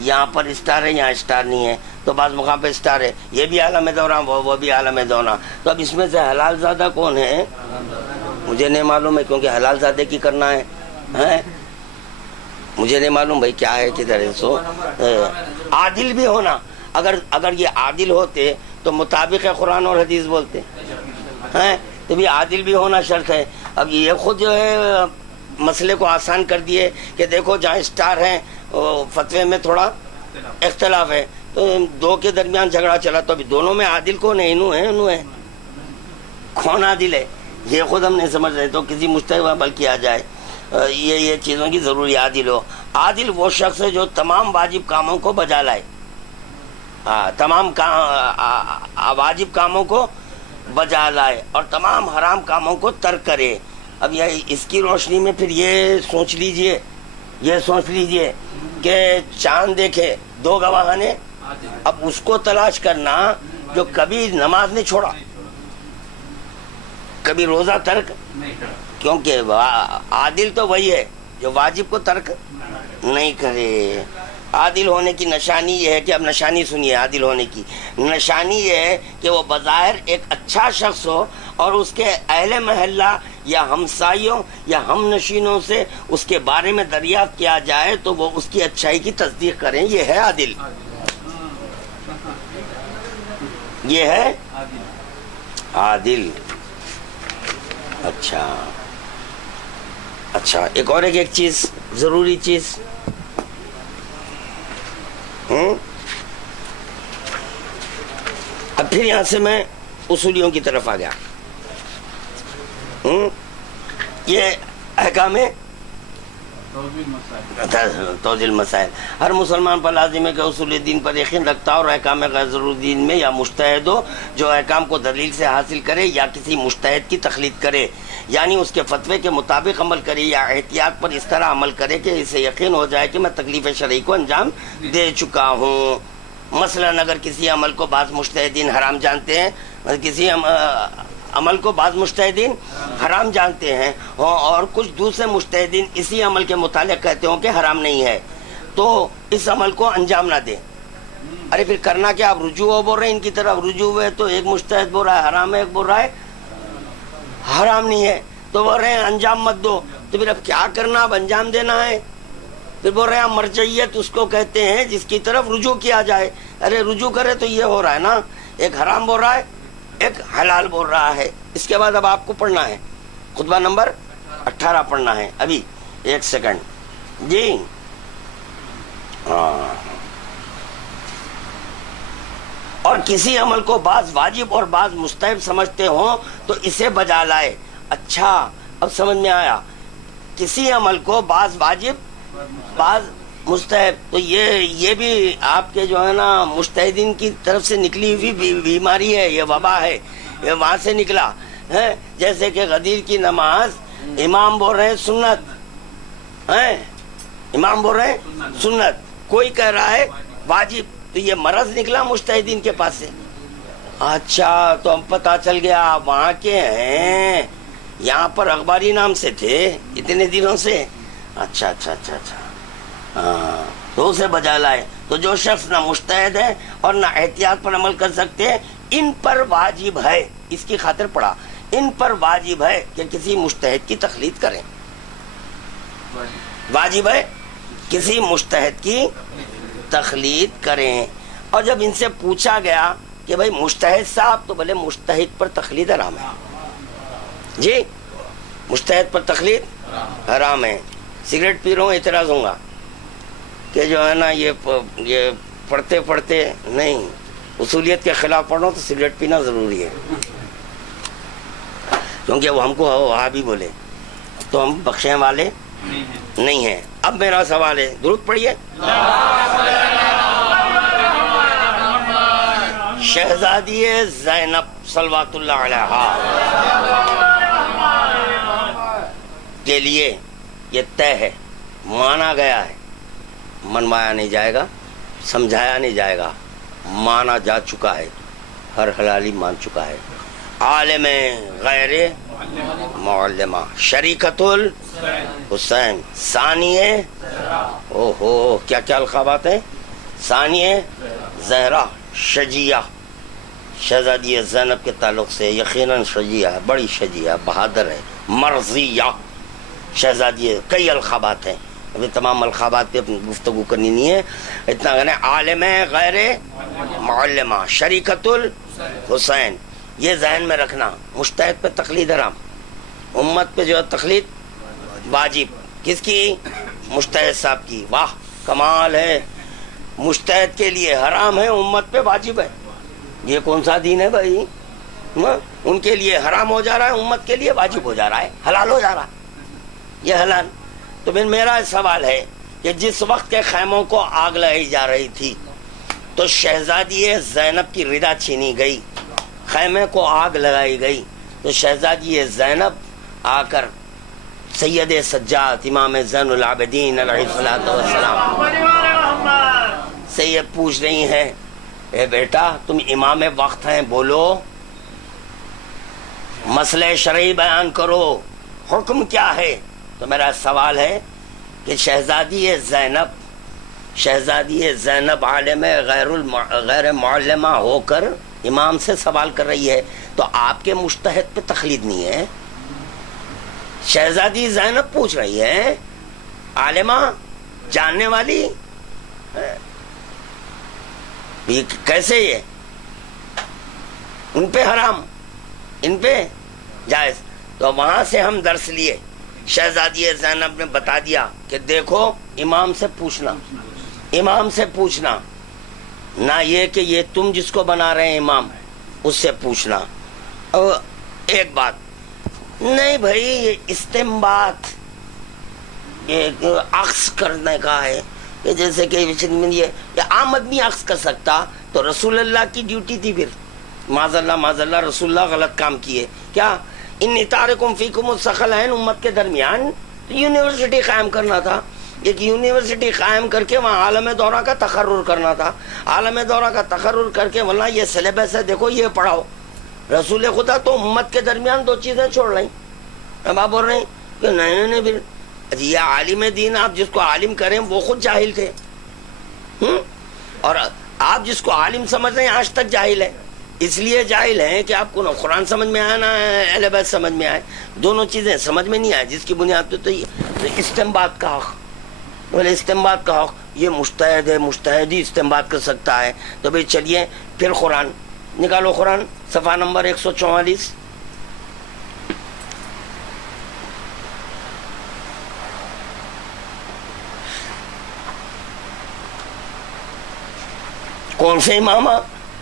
یہاں پر اسٹار ہے یہاں اسٹار نہیں ہے، تو بعض مقام پہ اسٹار ہے. یہ بھی عالم دورہ وہ بھی عالم دورہ. تو اب اس میں سے حلال زادہ کون ہے؟ مجھے نہیں معلوم ہے، کیونکہ حلال زادے کی کرنا ہے. مجھے نہیں معلوم بھائی کیا ہے کدھر ہے. سو عادل بھی ہونا، اگر یہ عادل ہوتے تو مطابق قرآن اور حدیث بولتے ہیں، تو بھی عادل بھی ہونا شرط ہے. اب یہ خود جو ہے مسئلے کو آسان کر دیے کہ دیکھو جہاں اسٹار ہیں فتوے میں تھوڑا اختلاف ہے، تو دو کے درمیان جھگڑا چلا تو ابھی دونوں میں عادل کون ہے؟ انہوں ہے. کون عادل ہے یہ خود ہم نہیں سمجھ رہے، تو کسی مجتہد پر عمل کیا جائے. یہ چیزوں کی ضروری عادل ہو. عادل وہ شخص ہے جو تمام واجب کاموں کو بجا لائے، تمام واجب کاموں کو بجا لائے اور تمام حرام کاموں کو ترک کرے. اب یہ اس کی روشنی میں پھر یہ سوچ لیجئے کہ چاند دیکھے دو گواہ نے، اب اس کو تلاش کرنا جو کبھی نماز نہیں چھوڑا، کبھی روزہ ترک، کیونکہ عادل تو وہی ہے جو واجب کو ترک نہیں کرے. عادل ہونے کی نشانی یہ ہے کہ اب نشانی سنیے. عادل ہونے کی نشانی یہ ہے کہ وہ بظاہر ایک اچھا شخص ہو اور اس کے اہل محلہ یا ہمسایوں یا ہم نشینوں سے اس کے بارے میں دریافت کیا جائے تو وہ اس کی اچھائی کی تصدیق کریں. یہ ہے عادل. یہ ہے عادل. اچھا ایک چیز ضروری چیز، اب پھر یہاں سے میں اصولیوں کی طرف آ گیا. یہ احکام توضیح المسائل ہر مسلمان پر لازم ہے کہ اصول دین پر یقین رکھتا اور احکام غیر ضروری دین میں یا مجتہد ہو جو احکام کو دلیل سے حاصل کرے یا کسی مجتہد کی تقلید کرے، یعنی اس کے فتوے کے مطابق عمل کرے یا احتیاط پر اس طرح عمل کرے کہ اسے یقین ہو جائے کہ میں تکلیف شرعی کو انجام دے چکا ہوں. مثلا اگر کسی عمل کو بعض مجتہدین حرام جانتے ہیں، کسی عمل کو بعض مجتہدین حرام جانتے ہیں اور کچھ دوسرے مجتہدین اسی عمل کے متعلق کہتے ہوں کہ حرام نہیں ہے، تو اس عمل کو انجام نہ دیں. ارے پھر کرنا کیا؟ آپ رجوع ہو بول رہے ہیں ان کی طرف رجوع ہوئے، تو ایک مجتہد بول رہا ہے حرام ہے، ایک بول رہا ہے حرام نہیں ہے، تو بول رہے ہیں انجام مت دو. تو پھر اب کیا کرنا؟ اب انجام دینا ہے. پھر بول رہے ہیں مرجعیت اس کو کہتے ہیں جس کی طرف رجوع کیا جائے. ارے رجوع کرے تو یہ ہو رہا ہے نا، ایک حرام بول رہا ہے ایک حلال بول رہا ہے. اس کے بعد اب آپ کو پڑھنا ہے خطبہ نمبر 18 پڑھنا ہے. ابھی ایک سیکنڈ جی. اور کسی عمل کو بعض واجب اور بعض مستحب سمجھتے ہوں تو اسے بجا لائے. اچھا اب سمجھ میں آیا. کسی عمل کو بعض واجب بعض مستحب, تو یہ بھی آپ کے جو ہے نا مجتہدین کی طرف سے نکلی ہوئی بیماری ہے, یہ وبا ہے, یہ وہاں سے نکلا ہے. جیسے کہ غدیر کی نماز امام بول رہے ہیں سنت ہے, امام بول رہے ہیں سنت, کوئی کہہ رہا ہے واجب, تو یہ مرض نکلا مجتہدین کے پاس سے. اچھا تو اب پتا چل گیا وہاں کے ہیں, یہاں پر اخباری نام سے تھے اتنے دنوں سے. اچھا اچھا اچھا اچھا ہاں, تو اسے بجا لائے. تو جو شخص نہ مجتہد ہے اور نہ احتیاط پر عمل کر سکتے, ان پر واجب ہے, اس کی خاطر پڑھا, ان پر واجب ہے کہ کسی مجتہد کی تقلید کریں. واجب ہے کسی مجتہد کی تقلید کریں. اور جب ان سے پوچھا گیا کہ بھئی مجتہد صاحب, تو بولے مجتہد پر تقلید حرام ہے. جی مجتہد پر تقلید حرام ہے. سگریٹ پی رہا ہوں, اعتراض ہوں گا کہ جو ہے نا یہ پڑھتے پڑھتے نہیں, اصولیت کے خلاف پڑھو تو سگریٹ پینا ضروری ہے, کیونکہ وہ ہم کو وہابی بولے تو ہم بخشنے والے نہیں ہیں. اب میرا سوال ہے, درود پڑھیے. شہزادی زینب صلوات اللہ علیہا کے لیے یہ طے ہے, مانا گیا ہے, منوایا نہیں جائے گا, سمجھایا نہیں جائے گا, مانا جا چکا ہے, ہر حلالی مان چکا ہے. عالم غیر معلمہ, شریکت الحسین, ثانیہ, او ہو کیا کیا القابات ہیں, ثانیہ زہرا, شجیہ, شہزادی زینب کے تعلق سے یقیناً شجیہ ہے, بڑی شجیہ, بہادر ہے. مرضیہ, شہزادی, کئی القابات ہیں, ابھی تمام القابات پہ گفتگو کرنی نہیں ہے, اتنا کہنا. عالم غیر معلمہ, شریکت الحسین, یہ ذہن میں رکھنا. مجتہد پہ تقلید حرام, امت پہ جو ہے تقلید واجب. کس کی؟ مجتہد صاحب کی. واہ کمال ہے, مجتہد کے لیے حرام ہے, امت پہ واجب ہے. یہ کون سا دین ہے بھائی؟ ان کے لیے حرام ہو جا رہا ہے, امت کے لیے واجب ہو جا رہا ہے, حلال ہو جا رہا ہے, یہ حلال. تو پھر میرا سوال ہے کہ جس وقت کے خیموں کو آگ لگائی جا رہی تھی تو شہزادی زینب کی رضا چھینی گئی, خیمے کو آگ لگائی گئی, تو شہزادی زینب آ کر سید سجاد امام زین العابدین علیہ الصلوۃ والسلام سے یہ پوچھ رہی ہیں, اے بیٹا تم امام وقت ہیں, بولو, مسئلہ شرعی بیان کرو, حکم کیا ہے. تو میرا سوال ہے کہ شہزادی زینب عالم غیر معلمہ ہو کر امام سے سوال کر رہی ہے, تو آپ کے مجتہد پہ تقلید نہیں ہے. شہزادی زینب پوچھ رہی ہے, عالمہ جاننے والی, کیسے یہ ان پہ حرام ان پہ جائز. تو وہاں سے ہم درس لیے, شہزادی زینب نے بتا دیا کہ دیکھو امام سے پوچھنا, امام سے پوچھنا, نہ یہ کہ یہ تم جس کو بنا رہے ہیں امام اس سے پوچھنا. اور ایک بات نہیں بھائی, یہ استنباط یہ عکس کرنے کا ہے, کہ جیسے کہ یہ عام آدمی عکس کر سکتا, تو رسول اللہ کی ڈیوٹی تھی. پھر معاذ اللہ رسول اللہ غلط کام کیے, کیا انی تارکم فیکم الثقلین, امت کے درمیان یونیورسٹی قائم کرنا تھا, ایک یونیورسٹی قائم کر کے وہاں عالم دورہ کا تقرر کرنا تھا, عالم دورہ کا تقرر کر کے ورنہ یہ سلیبس ہے دیکھو یہ پڑھاؤ. رسول خدا تو امت کے درمیان دو چیزیں چھوڑ رہی, اب آپ بول رہے ہیں کہ نہیں پھر یہ عالم دین, آپ جس کو عالم کریں وہ خود جاہل تھے, اور آپ جس کو عالم سمجھ رہے ہیں آج تک جاہل ہے. اس لیے جاہل ہیں کہ آپ کو نہ قرآن سمجھ میں آیا نہ اہل بیت سمجھ میں آئے, دونوں چیزیں سمجھ میں نہیں آئے, جس کی بنیاد پہ تو یہ استنباط کا حق, بولے استنباط کا حق, یہ مجتہد ہے, مجتہد ہی استنباط کر سکتا ہے. تو بھائی چلیے پھر قرآن نکالو, قرآن صفحہ نمبر 144. کون سے امام؟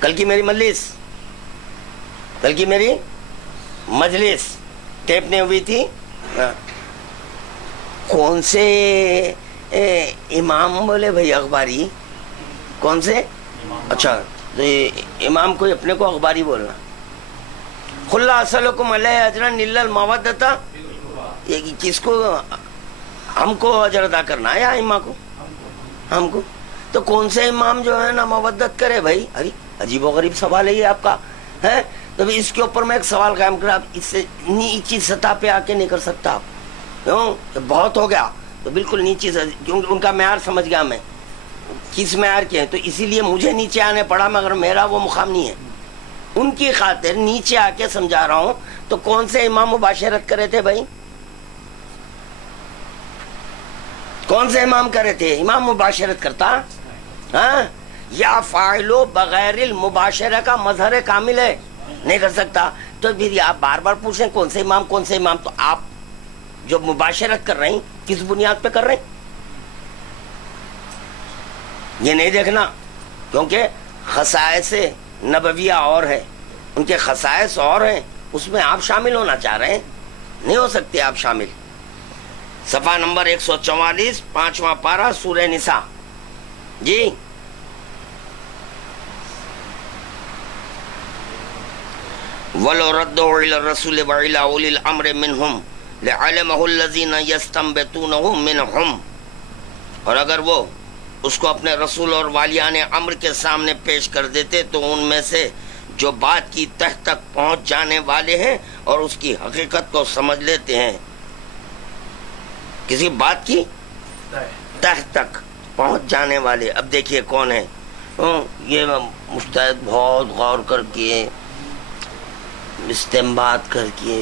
کل کی میری مجلس ٹیپ نہیں ہوئی تھی. کون سے امام بولے بھائی اخباری؟ کون سے؟ اچھا تو امام کوئی اپنے کو اخباری بولنا. خلا اسلکم علیہ اجرا الا المودۃ، یہ کس کو؟ ہم کو اجر ادا کرنا ہے یا امام کو؟ ہم کو. تو کون سے امام جو ہے نا مودت کرے بھائی؟ ارے عجیب و غریب سوال ہے یہ آپ کا ہے. تو اس کے اوپر میں ایک سوال قائم کرا، اس سے نیچی سطح پہ آ کے نہیں کر سکتا آپ. کیوں؟ بہت ہو گیا تو بالکل نیچی، کیونکہ ان کا معیار سمجھ گیا میں کس معیار کے ہیں، تو اسی لیے مجھے نیچے آنے پڑا، مگر میرا وہ مقام نہیں ہے. ان کی خاطر نیچے آ کے سمجھا رہا ہوں. تو کون سے امام مباشرت کرے تھے بھائی؟ کون سے امام کرے تھے؟ امام مباشرت کرتا ہاں یا فاعلو بغیر المباشرہ کا مظہر کامل ہے، نہیں کر سکتا. تو پھر آپ بار بار پوچھیں کون سے امام کون سے امام، تو آپ جو مباشرت کر رہے ہیں کس بنیاد پہ کر رہے ہیں یہ نہیں دیکھنا. کیونکہ خصائص نبویہ اور ہے، ان کے خصائص اور ہیں، اس میں آپ شامل ہونا چاہ رہے ہیں، نہیں ہو سکتے آپ شامل. صفحہ نمبر 144 5واں پارہ سورہ نساء. جی وَلَوْ رَدُّوهُ إِلَى الرَّسُولِ وَإِلَى أُولِي الْأَمْرِ مِنْهُمْ لَعَلِمَهُ الَّذِينَ يَسْتَنبِطُونَهُ مِنْهُمْ، اور اگر وہ اس کو اپنے رسول اور والیان امر کے سامنے پیش کر دیتے تو ان میں سے جو بات کی تہ تک پہنچ جانے والے ہیں اور اس کی حقیقت کو سمجھ لیتے ہیں. کسی بات کی تہ تک پہنچ جانے والے، اب دیکھیے کون ہے یہ مجتہد، بہت غور کر کے استنباط کر کے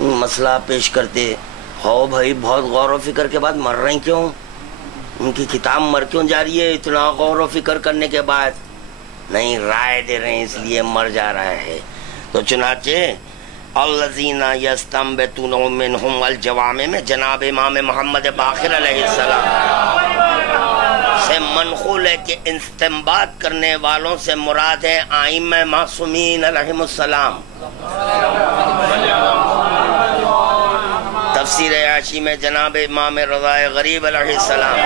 مسئلہ پیش کرتے. ہو بھائی بہت غور و فکر کے بعد مر رہے ہیں کیوں؟ ان کی کتاب مر کیوں جا رہی ہے اتنا غور و فکر کرنے کے بعد؟ نہیں، رائے دے رہے ہیں اس لیے مر جا رہا ہے. تو چنانچہ الذین یستنبطون منہم الجوامع میں جناب امام محمد باقر علیہ السلام سے منقول ہے کہ استنباط کرنے والوں سے مراد ہے ائمہ معصومین علیہم السلام. تفسیر عیاشی میں جناب امام رضا غریب علیہ السلام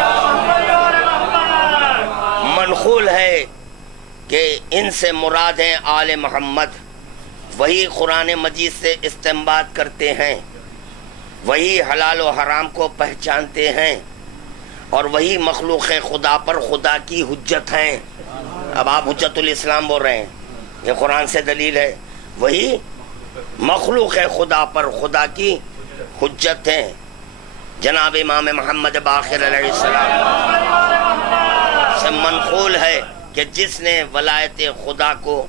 منقول ہے کہ ان سے مراد ہیں آل محمد. وہی قرآن مجید سے استنباط کرتے ہیں، وہی حلال و حرام کو پہچانتے ہیں، اور وہی مخلوق خدا پر خدا کی حجت ہیں. اب آپ حجت الاسلام بول رہے ہیں، یہ قرآن سے دلیل ہے. وہی مخلوق خدا پر خدا کی حجت ہیں. جناب امام محمد باقر علیہ السلام سے منقول ہے کہ جس نے ولایت خدا کو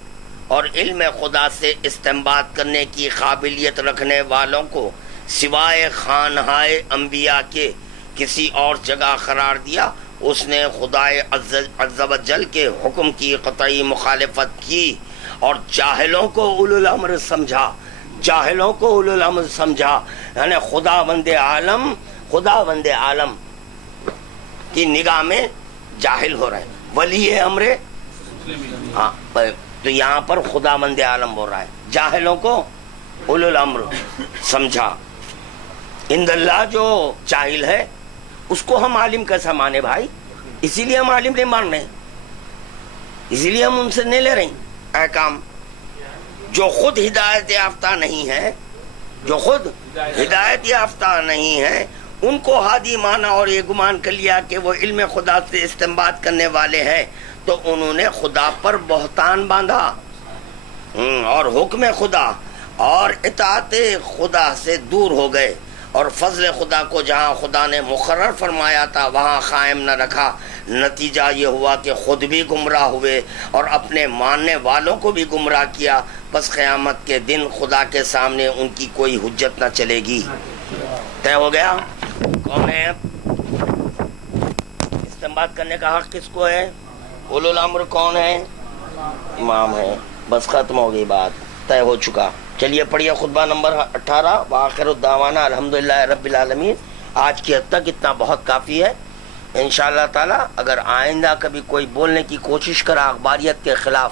اور علم خدا سے استنباط کرنے کی قابلیت رکھنے والوں کو سوائے خانہائے انبیاء کے کسی اور جگہ قرار دیا، اس نے خدائے عز و جل کے حکم کی قطعی مخالفت کی اور جاہلوں کو اولو الامر سمجھا. جاہلوں کو اولو الامر سمجھا، یعنی خداوند عالم کی نگاہ میں جاہل ہو رہے ہیں. ولی امر، ہاں تو یہاں پر خداوند عالم بول رہا ہے، جاہلوں کو اولو الامر سمجھا. عند اللہ جو جاہل ہے اس کو ہم عالم کیسا مانے بھائی؟ اسی لیے ہم عالم نہیں مان رہے، اسی لیے ہم ان سے نہیں لے رہے ہیں احکام. جو خود ہدایت یافتہ نہیں ہے، جو خود ہدایت یافتہ نہیں ہے، ان کو ہادی مانا اور یہ گمان کر لیا کہ وہ علم خدا سے استنباط کرنے والے ہیں، تو انہوں نے خدا پر بہتان باندھا اور حکم خدا اور اطاعت خدا سے دور ہو گئے، اور فضل خدا کو جہاں خدا نے مقرر فرمایا تھا وہاں قائم نہ رکھا. نتیجہ یہ ہوا کہ خود بھی گمراہ ہوئے اور اپنے ماننے والوں کو بھی گمراہ کیا. بس قیامت کے دن خدا کے سامنے ان کی کوئی حجت نہ چلے گی. طے ہو گیا کون ہے؟ استنباط کرنے کا حق کس کو ہے؟ اولو الامر کون ہے؟ امام ہے. بس ختم ہو گئی بات، طے ہو چکا. چلیے پڑھیے خطبہ نمبر 18. وآخر الدعوانا الحمدللہ رب العالمین. آج کی حد تک اتنا بہت کافی ہے. انشاءاللہ تعالی اگر آئندہ کبھی کوئی بولنے کی کوشش کرا اخباریت کے خلاف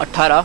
18,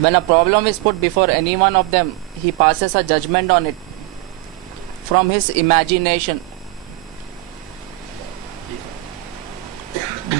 When a problem is put before any one of them, he passes a judgment on it from his imagination.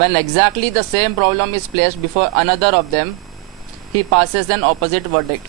When exactly the same problem is placed before another of them, he passes an opposite verdict.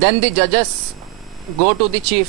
Then the judges go to the chief.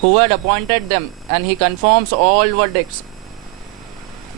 who had appointed them and he confirms all verdicts.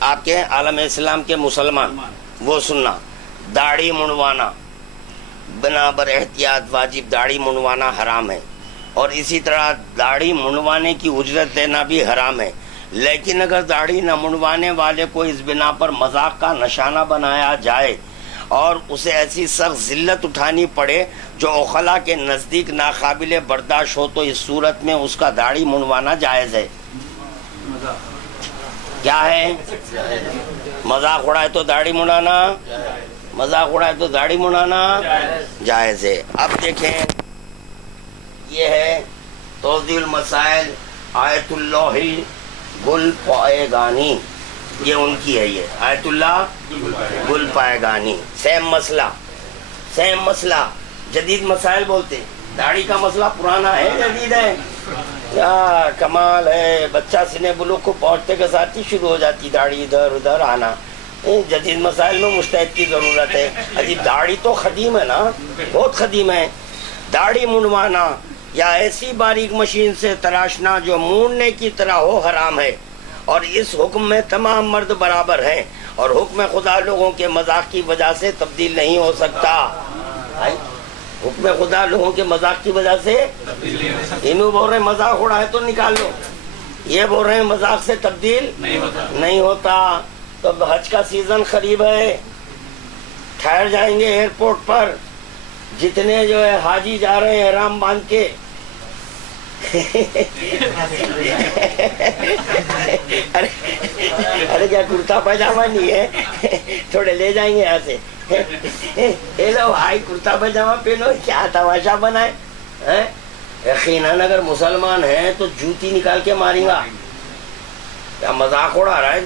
آپ کے عالم اسلام کے مسلمان وہ سننا، داڑھی منڈوانا بنا بر احتیاط واجب، داڑھی منڈوانا حرام ہے، اور اسی طرح داڑھی منڈوانے کی اجرت دینا بھی حرام ہے. لیکن اگر داڑھی نہ منڈوانے والے کو اس بنا پر مذاق کا نشانہ بنایا جائے اور اسے ایسی سخت ذلت اٹھانی پڑے جو عقلاء کے نزدیک ناقابل برداشت ہو، تو اس صورت میں اس کا داڑھی منڈوانا جائز ہے. کیا ہے؟ مذاق اڑائے تو داڑھی منڈانا، مذاق اڑائے تو داڑھی منڈانا جائز ہے. اب دیکھیں، یہ ہے توضیح المسائل آیت اللہ گل پائے گانی، یہ ان کی ہے، یہ آیت اللہ گل پائے گانی. سیم مسئلہ جدید مسائل بولتے، داڑھی کا مسئلہ پرانا ہے جدید ہے، کیا کمال ہے. بچہ سنے بلوغ کو پہنچتے کے ساتھ ہی شروع ہو جاتی داڑھی ادھر ادھر آنا. جدید مسائل میں مجتہد کی ضرورت ہے. عجیب، داڑھی تو قدیم ہے نا، بہت قدیم ہے. داڑھی منڈوانا یا ایسی باریک مشین سے تراشنا جو مونڈنے کی طرح ہو حرام ہے، اور اس حکم میں تمام مرد برابر ہیں، اور حکم خدا لوگوں کے مذاق کی وجہ سے تبدیل نہیں ہو سکتا. حکم خدا لوگوں کے مذاق کی وجہ سے، انہوں بول رہے ہیں مذاق اڑا ہے تو نکال لو، یہ بول رہے ہیں مذاق سے تبدیل نہیں ہوتا. تو حج کا سیزن قریب ہے، ٹھہر جائیں گے ایئرپورٹ پر. جتنے جو ہے حاجی جا رہے ہیں احرام باندھ کے، ارے کیا کرتا پاجامہ نہیں ہے؟ تھوڑے لے جائیں گے یہاں سے. اے لو بھائی کرتا پاجامہ پہنو، کیا تماشا بنائے. یقیناً اگر مسلمان ہیں تو جوتی نکال کے ماریں گا. کیا مذاق اڑا رہا ہے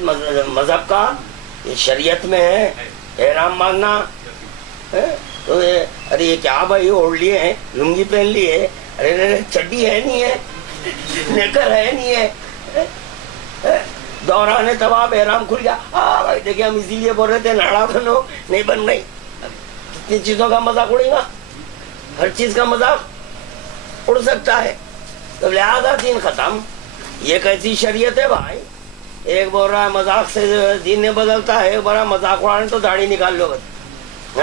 مذہب کا؟ یہ شریعت میں ہے احرام باندھنا. تو ارے یہ کیا بھائی اوڑھ لیے ہیں، لنگی پہن لی ہے، ارے چڈی ہے نہیں ہے، نیکر ہے نہیں ہے. دوران طواف احرام کھل گیا. ہاں بھائی دیکھیں، ہم اسی لیے بول رہے تھے ناڑا بنو، نہیں بن گئی. کتنی چیزوں کا مذاق اڑے گا، ہر چیز کا مذاق اڑ سکتا ہے. تو لہٰذا دین ختم. یہ کیسی شریعت ہے بھائی؟ ایک بول رہا ہے مذاق سے دین نے بدلتا ہے، بڑا مذاق اڑانے تو داڑھی نکال لو بس.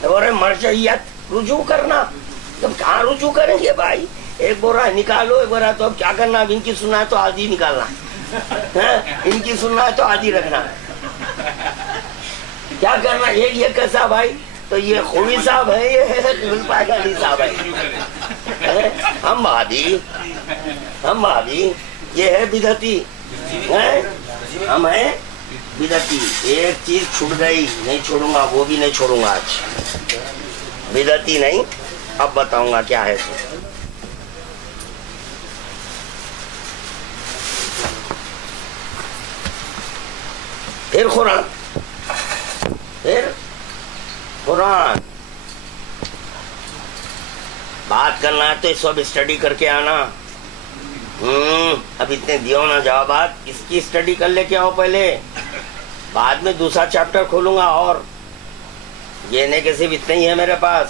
بول رہے مرجعیت، رجوع کرنا. تم کہاں رجوع کریں گے بھائی؟ ایک بول رہا ہے نکالو، ایک بول رہا ہے تو اب کیا کرنا؟ اب ان کی سننا ہے تو آدھی نکالنا، ان کی سننا ہے تو آدھی رکھنا. کیا کرنا؟ یہ کیسا بھائی؟ تو یہ خوبی صاحب ہے، یہ گلپائے صاحب ہے. ہم بھابی یہ ہے بدعتی، ہم ہیں بدعتی. ایک چیز چھوٹ گئی، نہیں چھوڑوں گا، وہ بھی نہیں چھوڑوں گا آج. بدعتی نہیں، اب بتاؤں گا کیا ہے. پھر قرآن بات کرنا ہے تو اس وقت اسٹڈی کر کے آنا. اب اتنے دیو نا جوابات، اس کی اسٹڈی کر لے کے آؤ پہلے، بعد میں دوسرا چیپٹر کھولوں گا. اور یہ نہیں کہ صرف اتنا ہی ہے میرے پاس.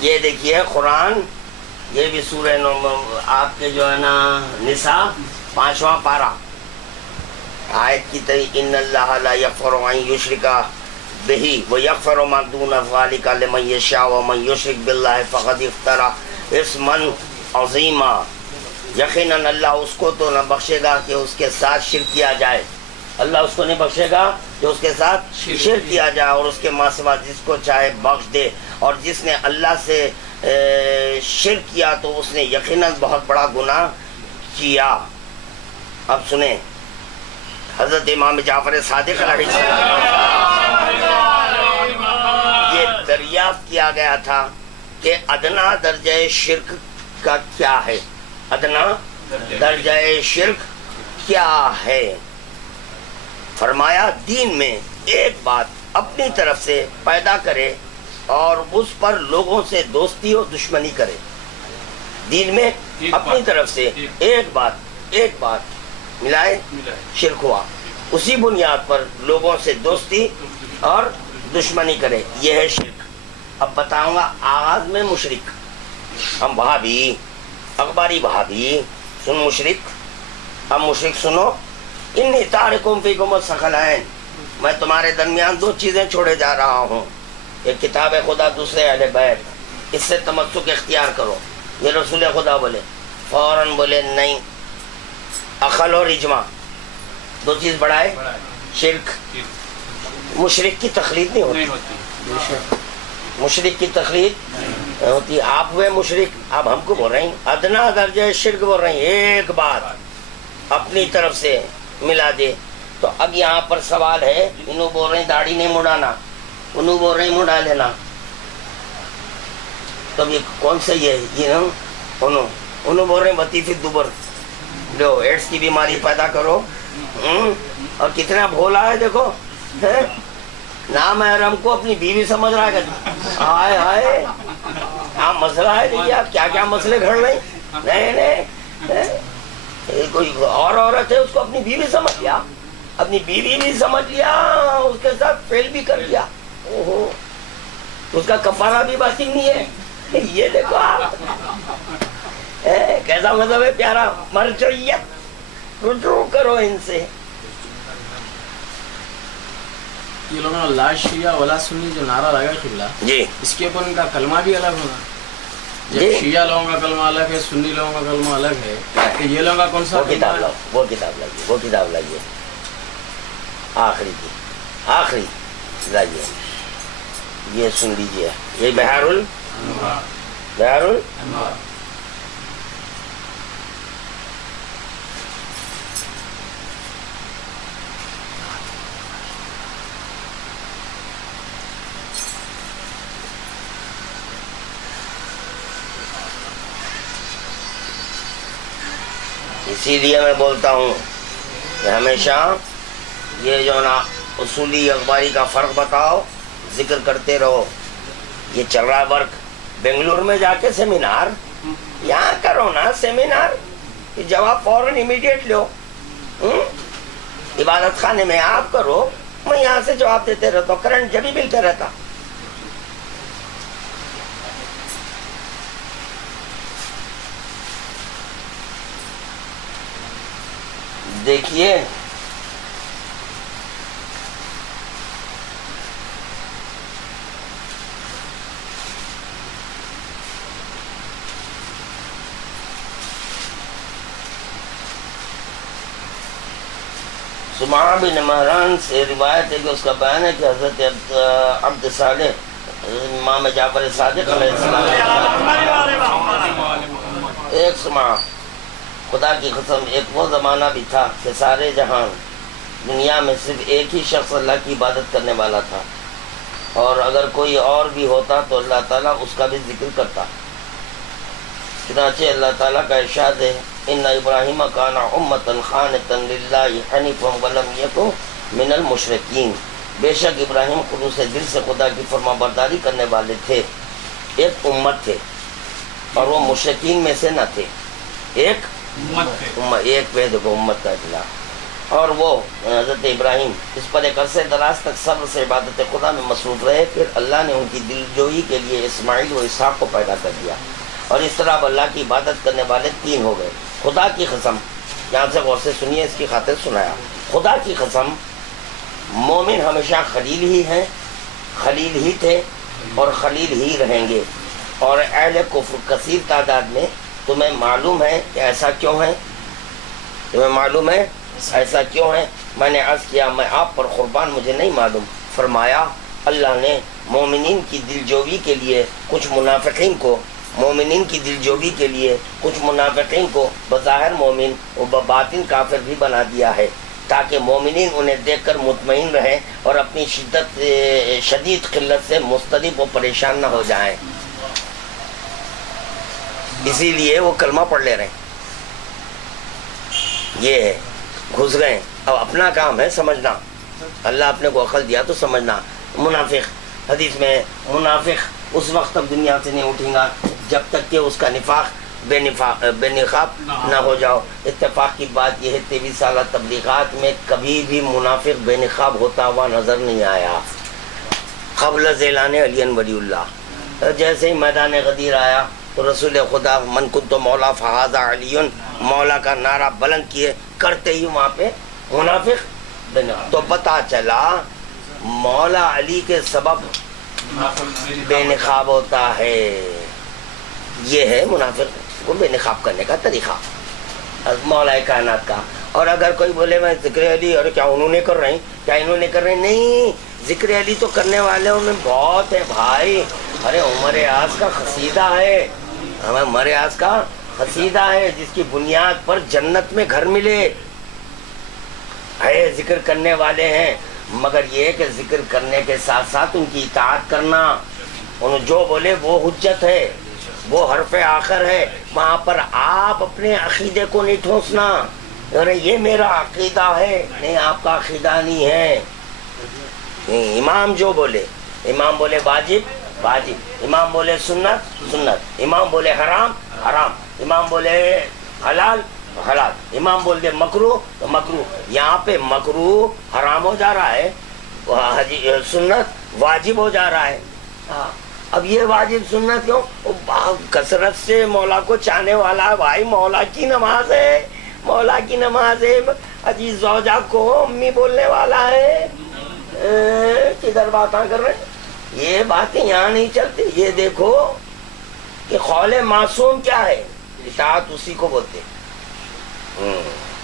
یہ دیکھیے قرآن، یہ بھی سورہ آپ کے جو ہے نا نساء 5واں پارہ، آیت کی طریق ان اللہ لا یغفر ان یشرک بہ ویغفر ما دون ذلک لمن یشاء ومن یشرک باللہ فقد افتری اثما عظیما. یقیناً اللہ اس کو تو نہ بخشے گا کہ اس کے ساتھ شرک کیا جائے. اللہ اس کو نہیں بخشے گا کہ اس کے ساتھ شرک کیا جائے، اور اس کے ماں سوا جس کو چاہے بخش دے. اور جس نے اللہ سے شرک کیا تو اس نے یقیناً بہت بڑا گناہ کیا. اب سنیں، حضرت امام جعفر صادق علیہ السلام یہ دریافت کیا گیا تھا کہ ادنا درجہ شرک کا کیا ہے. ادنا درجہ شرک کیا ہے؟ فرمایا دین میں ایک بات اپنی طرف سے پیدا کرے اور اس پر لوگوں سے دوستی و دشمنی کرے. دین میں اپنی طرف سے ایک بات ملائے، شرک ہوا. اسی بنیاد پر لوگوں سے دوستی اور دشمنی کرے، یہ ہے شرک. اب بتاؤں گا آغاز میں مشرک. ہم بھابی اخباری بھابی سن مشرک. اب مشرک سنو، انی تارکم فیکم الثقلین، میں تمہارے درمیان دو چیزیں چھوڑے جا رہا ہوں، ایک کتاب خدا، دوسرے اہل بیت، اس سے تمسک اختیار کرو۔ یہ رسول خدا بولے، فوراً بولے نہیں، عقل اور اجماع دو چیز بڑھائے، شرک، مشرک کی تقلید نہیں ہوتی، مشرک کی تقلید ہوتی، آپ ہوئے مشرک، آپ ہم کو بول رہے ہیں ادنا درجہ شرک بول رہے ہیں، ایک بات اپنی طرف سے ملا دے۔ تو اب یہاں پر سوال ہے، انہوں بول رہے ہیں داڑھی نہیں مڑانا، انہوں بول رہے ہیں مڑا لینا، تو یہ کون سے یہ انہوں بول رہے ہیں وطیفی دوبر لو، ایڈس کی بیماری پیدا کرو، اور کتنا بھولا ہے دیکھو، نامحرم کو اپنی بیوی سمجھ رہا ہے، ہائے ہائے آپ مسئلہ ہے، دیکھیے آپ کیا کیا مسئلے گھڑ رہے ہیں، نہیں کوئی اور عورت ہے اس کو اپنی بیوی سمجھ لیا، اپنی بیوی بھی سمجھ لیا، اس کے ساتھ فیل بھی کر لیا، اوہو اس کا کفارہ بھی باقی نہیں ہے۔ یہ دیکھو آپ کیسا مذہب ہے پیارا، مرجعیت، رجوع کرو ان سے۔ یہ لوگوں نے لا شیعہ ولا سنی جو نعرہ لگا قبلہ، جی اس کے اوپر ان کا کلمہ بھی الگ ہوگا، جب جی شیعہ لوگوں کا کلمہ الگ ہے، سنی لوگوں کا کلمہ الگ ہے، کہ یہ لوگوں کا کون سا وہ کلمہ کتاب ہے؟ لاؤ، وہ کتاب لائیے، وہ کتاب لائیے، آخری کی آخری لائیے، یہ سن لیجیے، یہ بحر اسی لیے میں بولتا ہوں کہ ہمیشہ یہ جو نا اصولی اخباری کا فرق بتاؤ، ذکر کرتے رہو۔ یہ چل رہا ہے ورک، بنگلور میں جا کے سیمینار، یہاں کرو نا سیمینار، جواب فوراً امیڈیٹ لو، عبادت خانے میں آپ کرو، میں یہاں سے جواب دیتے رہتا ہوں، کرنٹ جبھی ملتے رہتا۔ دیکھیے سمعہ بن مہران سے روایت ہے کہ اس کا بیان ہے کہ حضرت عبد صالح امام جعفر صادق علیہ السلام، ایک سمعہ، خدا کی قسم ایک وہ زمانہ بھی تھا کہ سارے جہان دنیا میں صرف ایک ہی شخص اللہ کی عبادت کرنے والا تھا، اور اگر کوئی اور بھی ہوتا تو اللہ تعالیٰ اس کا بھی ذکر کرتا۔ چنانچہ اللہ تعالیٰ کا ارشاد ہے، ان ابراہیم کان امۃ قانتا للہ حنیفا ولم یکن من المشرکین، بے شک ابراہیم خلوص دل سے خدا کی فرما برداری کرنے والے تھے، ایک امت تھے اور وہ مشرکین میں سے نہ تھے، ایک ایک پہ دیکھو امت کا اطلاع۔ اور وہ حضرت ابراہیم اس پر ایک عرصے دراز تک صبر سے عبادت خدا میں مصروف رہے، پھر اللہ نے ان کی دل جوئی کے لیے اسماعیل و اسحاق کو پیدا کر دیا، اور اس طرح اب اللہ کی عبادت کرنے والے تین ہو گئے۔ خدا کی قسم، یہاں سے غور سے سنیے، اس کی خاطر سنایا، خدا کی قسم مومن ہمیشہ خلیل ہی ہیں، خلیل ہی تھے اور خلیل ہی رہیں گے، اور اہل کفر کثیر تعداد میں، تمہیں معلوم ہے کہ ایسا کیوں ہے؟ تمہیں معلوم ہے ایسا کیوں ہے؟ میں نے عرض کیا میں آپ پر قربان، مجھے نہیں معلوم۔ فرمایا اللہ نے مومنین کی دلجوئی کے لیے کچھ منافقین کو، مومنین کی دلجوئی کے لیے کچھ منافقین کو بظاہر مومن و بباطن کافر بھی بنا دیا ہے، تاکہ مومنین انہیں دیکھ کر مطمئن رہیں اور اپنی شدید قلت سے مضطرب و پریشان نہ ہو جائیں، اسی لیے وہ کلمہ پڑھ لے رہے ہیں۔ یہ ہے، گھس گئے، اب اپنا کام ہے سمجھنا، اللہ اپنے کو عقل دیا تو سمجھنا۔ منافق، حدیث میں منافق اس وقت تک دنیا سے نہیں اٹھیں گا جب تک کہ اس کا نفاق بے نقاب نہ ہو جاؤ۔ اتفاق کی بات یہ ہے 23 سالہ تبلیغات میں کبھی بھی منافق بے نقاب ہوتا ہوا نظر نہیں آیا قبل ذیلان علی ولی اللہ۔ جیسے ہی میدان غدیر آیا تو رسول خدا من کنت مولا فہذا علی، مولا کا نعرہ بلند کیے، کرتے ہی وہاں پہ منافق تو پتا چلا مولا علی کے سبب بے نقاب ہوتا ہے. یہ ہے منافق کو بے نقاب کرنے کا طریقہ مولا کائنات کا. اور اگر کوئی بولے میں ذکر علی، اور کیا انہوں نے کر رہے ہیں، کیا انہوں نے کر رہے ہیں؟ نہیں، ذکر علی تو کرنے والوں میں بہت ہے بھائی. ارے عمر اعظم کا قصیدہ ہے، عمر اعظم کا قصیدہ ہے جس کی بنیاد پر جنت میں گھر ملے. ہے ذکر کرنے والے ہیں، مگر یہ کہ ذکر کرنے کے ساتھ ساتھ ان کی اطاعت کرنا. انہوں جو بولے وہ حجت ہے، وہ حرف آخر ہے. وہاں پر آپ اپنے عقیدے کو نہیں ٹھونسنا. ارے یہ میرا عقیدہ ہے، نہیں، آپ کا عقیدہ نہیں ہے. امام جو بولے، امام بولے واجب واجب، امام بولے سنت سنت، امام بولے حرام حرام، امام بولے حلال حلال، امام بول دے مکروہ تو مکروہ. یہاں پہ مکروہ حرام ہو جا رہا ہے، سنت واجب ہو جا رہا ہے. اب یہ واجب سنت کیوں؟ کثرت سے مولا کو چاہنے والا ہے بھائی. مولا کی نماز ہے، مولا کی نماز ہے. عزیز زوجہ کو امی بولنے والا ہے. کدھر باتیں کر رہے ہیں؟ یہ باتیں یہاں نہیں چلتی. یہ دیکھو کہ قول معصوم کیا ہے، اطاعت اسی کو بولتے.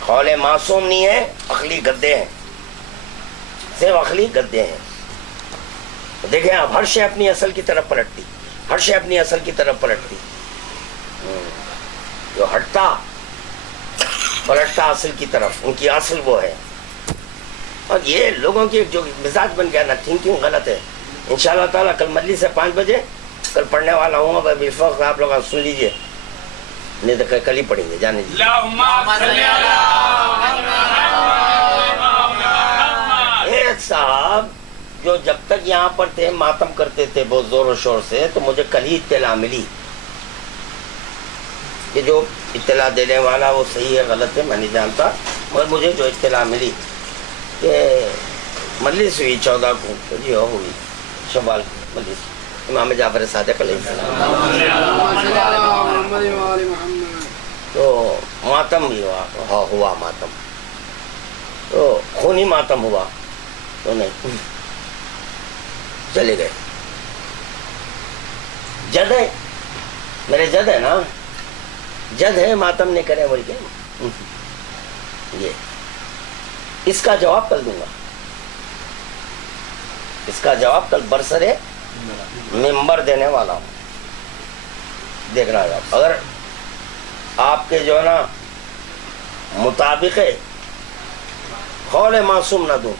قول معصوم نہیں ہے، عقلی گدے ہیں، صرف عقلی گدے ہیں. دیکھیں اب ہر شے اپنی اصل کی طرف پلٹتی، ہر شے اپنی اصل کی طرف پلٹتی. جو ہٹتا پلٹتا اصل کی طرف، ان کی اصل وہ ہے. اور یہ لوگوں کی جو مزاج بن گیا نا، تھنکنگ غلط ہے. انشاءاللہ تعالیٰ کل مجلس سے 5 بجے کل پڑھنے والا ہوں گا. بالفوق آپ لوگ سن لیجئے، نہیں تو کل ہی پڑھیں گے. جانے دیجیے. ایک صاحب جو جب تک یہاں پر تھے ماتم کرتے تھے بہت زور و شور سے، تو مجھے کل ہی اطلاع ملی کہ جو اطلاع دینے والا وہ صحیح ہے غلط ہے میں نہیں جانتا، مگر مجھے جو اطلاع ملی کہ مجلس ہوئی 14 کو جی ہوئی شوال مجلس امام جعفر صادق علیہ السلام. تو ماتم بھی ہوا ماتم، تو خونی ماتم ہوا تو نہیں چلے گئے. جد ہے میرے، جد ہے نا، جد ہے، ماتم نہیں کرے بول کے. یہ اس کا جواب کل دوں گا، اس کا جواب کل برسرے ممبر دینے والا ہوں. دیکھنا ہے اگر آپ کے جو ہے نا مطابق قول معصوم نہ دوں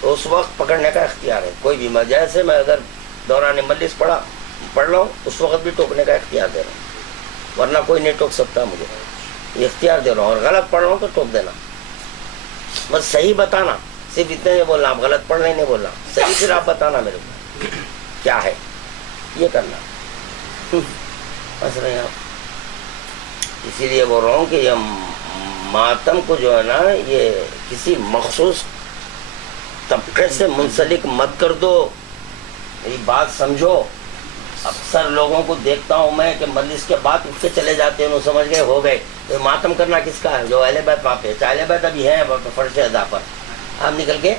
تو اس وقت پکڑنے کا اختیار ہے. کوئی بھی جیسے میں اگر دوران مجلس پڑھ لوں اس وقت بھی ٹوکنے کا اختیار دے رہا ہوں، ورنہ کوئی نہیں ٹوک سکتا. مجھے یہ اختیار دے رہا ہوں. اور غلط پڑھ رہا ہوں تو ٹوک دینا، بس صحیح بتانا. صرف اتنے نہیں بولنا آپ غلط پڑھ نہیں بولنا، صحیح پھر آپ بتانا میرے کو کیا ہے، یہ کرنا. بس نہیں آپ اسی لیے بول رہا ہوں کہ یہ ماتم کو جو ہے نا یہ کسی مخصوص طبقے سے منسلک مت کر دو. میری بات سمجھو. اکثر لوگوں کو دیکھتا ہوں میں کہ مجلس کے بعد اٹھ کے چلے جاتے ہیں، سمجھ گئے ہو گئے. تو ماتم کرنا کس کا ہے؟ جو اہل بیت وہاں پہ، اہل بیت ابھی ہے فرش ادا پر، آپ نکل کے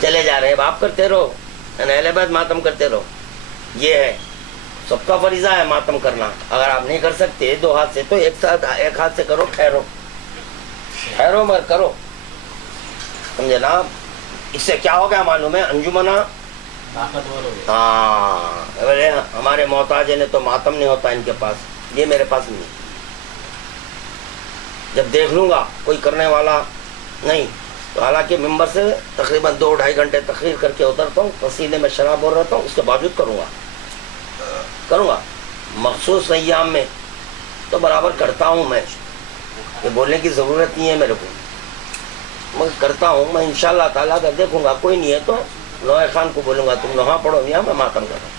چلے جا رہے ہیں. آپ کرتے رہو، اہل بیت ماتم کرتے رہو. یہ ہے سب کا فریضہ ہے ماتم کرنا. اگر آپ نہیں کر سکتے 2 ہاتھ سے تو ایک ہاتھ سے کرو. ٹھہرو مگر کرو، سمجھے نا. اس سے کیا ہو گیا معلوم ہے؟ انجمنہ ہاں ہمارے محتاج نے تو ماتم نہیں ہوتا ان کے پاس، یہ میرے پاس نہیں. جب دیکھ لوں گا کوئی کرنے والا نہیں تو حالانکہ ممبر سے تقریباً 2-2.5 گھنٹے تقریر کر کے اترتا ہوں، پسینے میں شراب بول رہتا ہوں، اس کے باوجود کروں گا. مخصوص ایام میں تو برابر کرتا ہوں میں، یہ بولنے کی ضرورت نہیں ہے میرے کو، میں کرتا ہوں. میں انشاءاللہ تعالیٰ اگر دیکھوں گا کوئی نہیں ہے تو نوح خان کو بولوں گا تم نوحہ پڑھو یا میں ماتم کروں.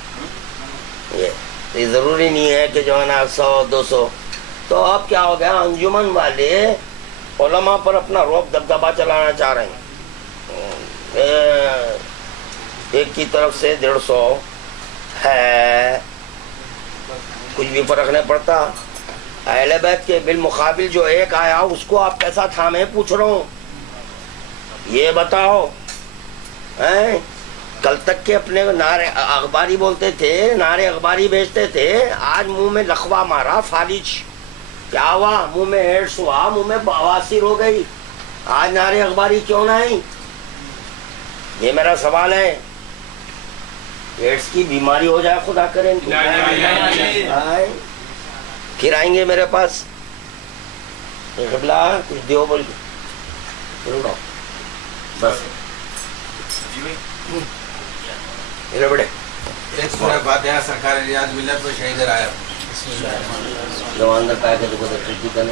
یہ ضروری نہیں ہے کہ جو ہے نا 100-200. تو اب کیا ہو گیا؟ انجمن والے علماء پر اپنا رعب دبدبا چلانا چاہ رہے ہیں. ایک کی طرف سے 150 ہے، کچھ بھی فرق نہیں پڑتا. اہل بیت کے بالمقابل جو ایک آیا اس کو آپ کیسا تھامے پوچھ رہا ہوں. یہ بتاؤ ہیں کل تک کے اپنے نعرے اخباری بولتے تھے, نعرے اخباری بیچتے تھے, آج منہ میں لخوا مارا فالج, کیا ہوا؟ منہ میں ایڈس ہوا, منہ میں بواسیر ہو گئی, آج نعرے اخباری کیوں نہ آئی؟ یہ میرا سوال ہے. ایڈس کی بیماری ہو جائے خدا کرے پھر آئیں گے میرے پاس, قبلہ کچھ دیو بول کے بس بڑے ایک سورہ فاتحہ سرکار ریاض ملت و شہید رائے جوان پایا کہ تو ٹھیک ہے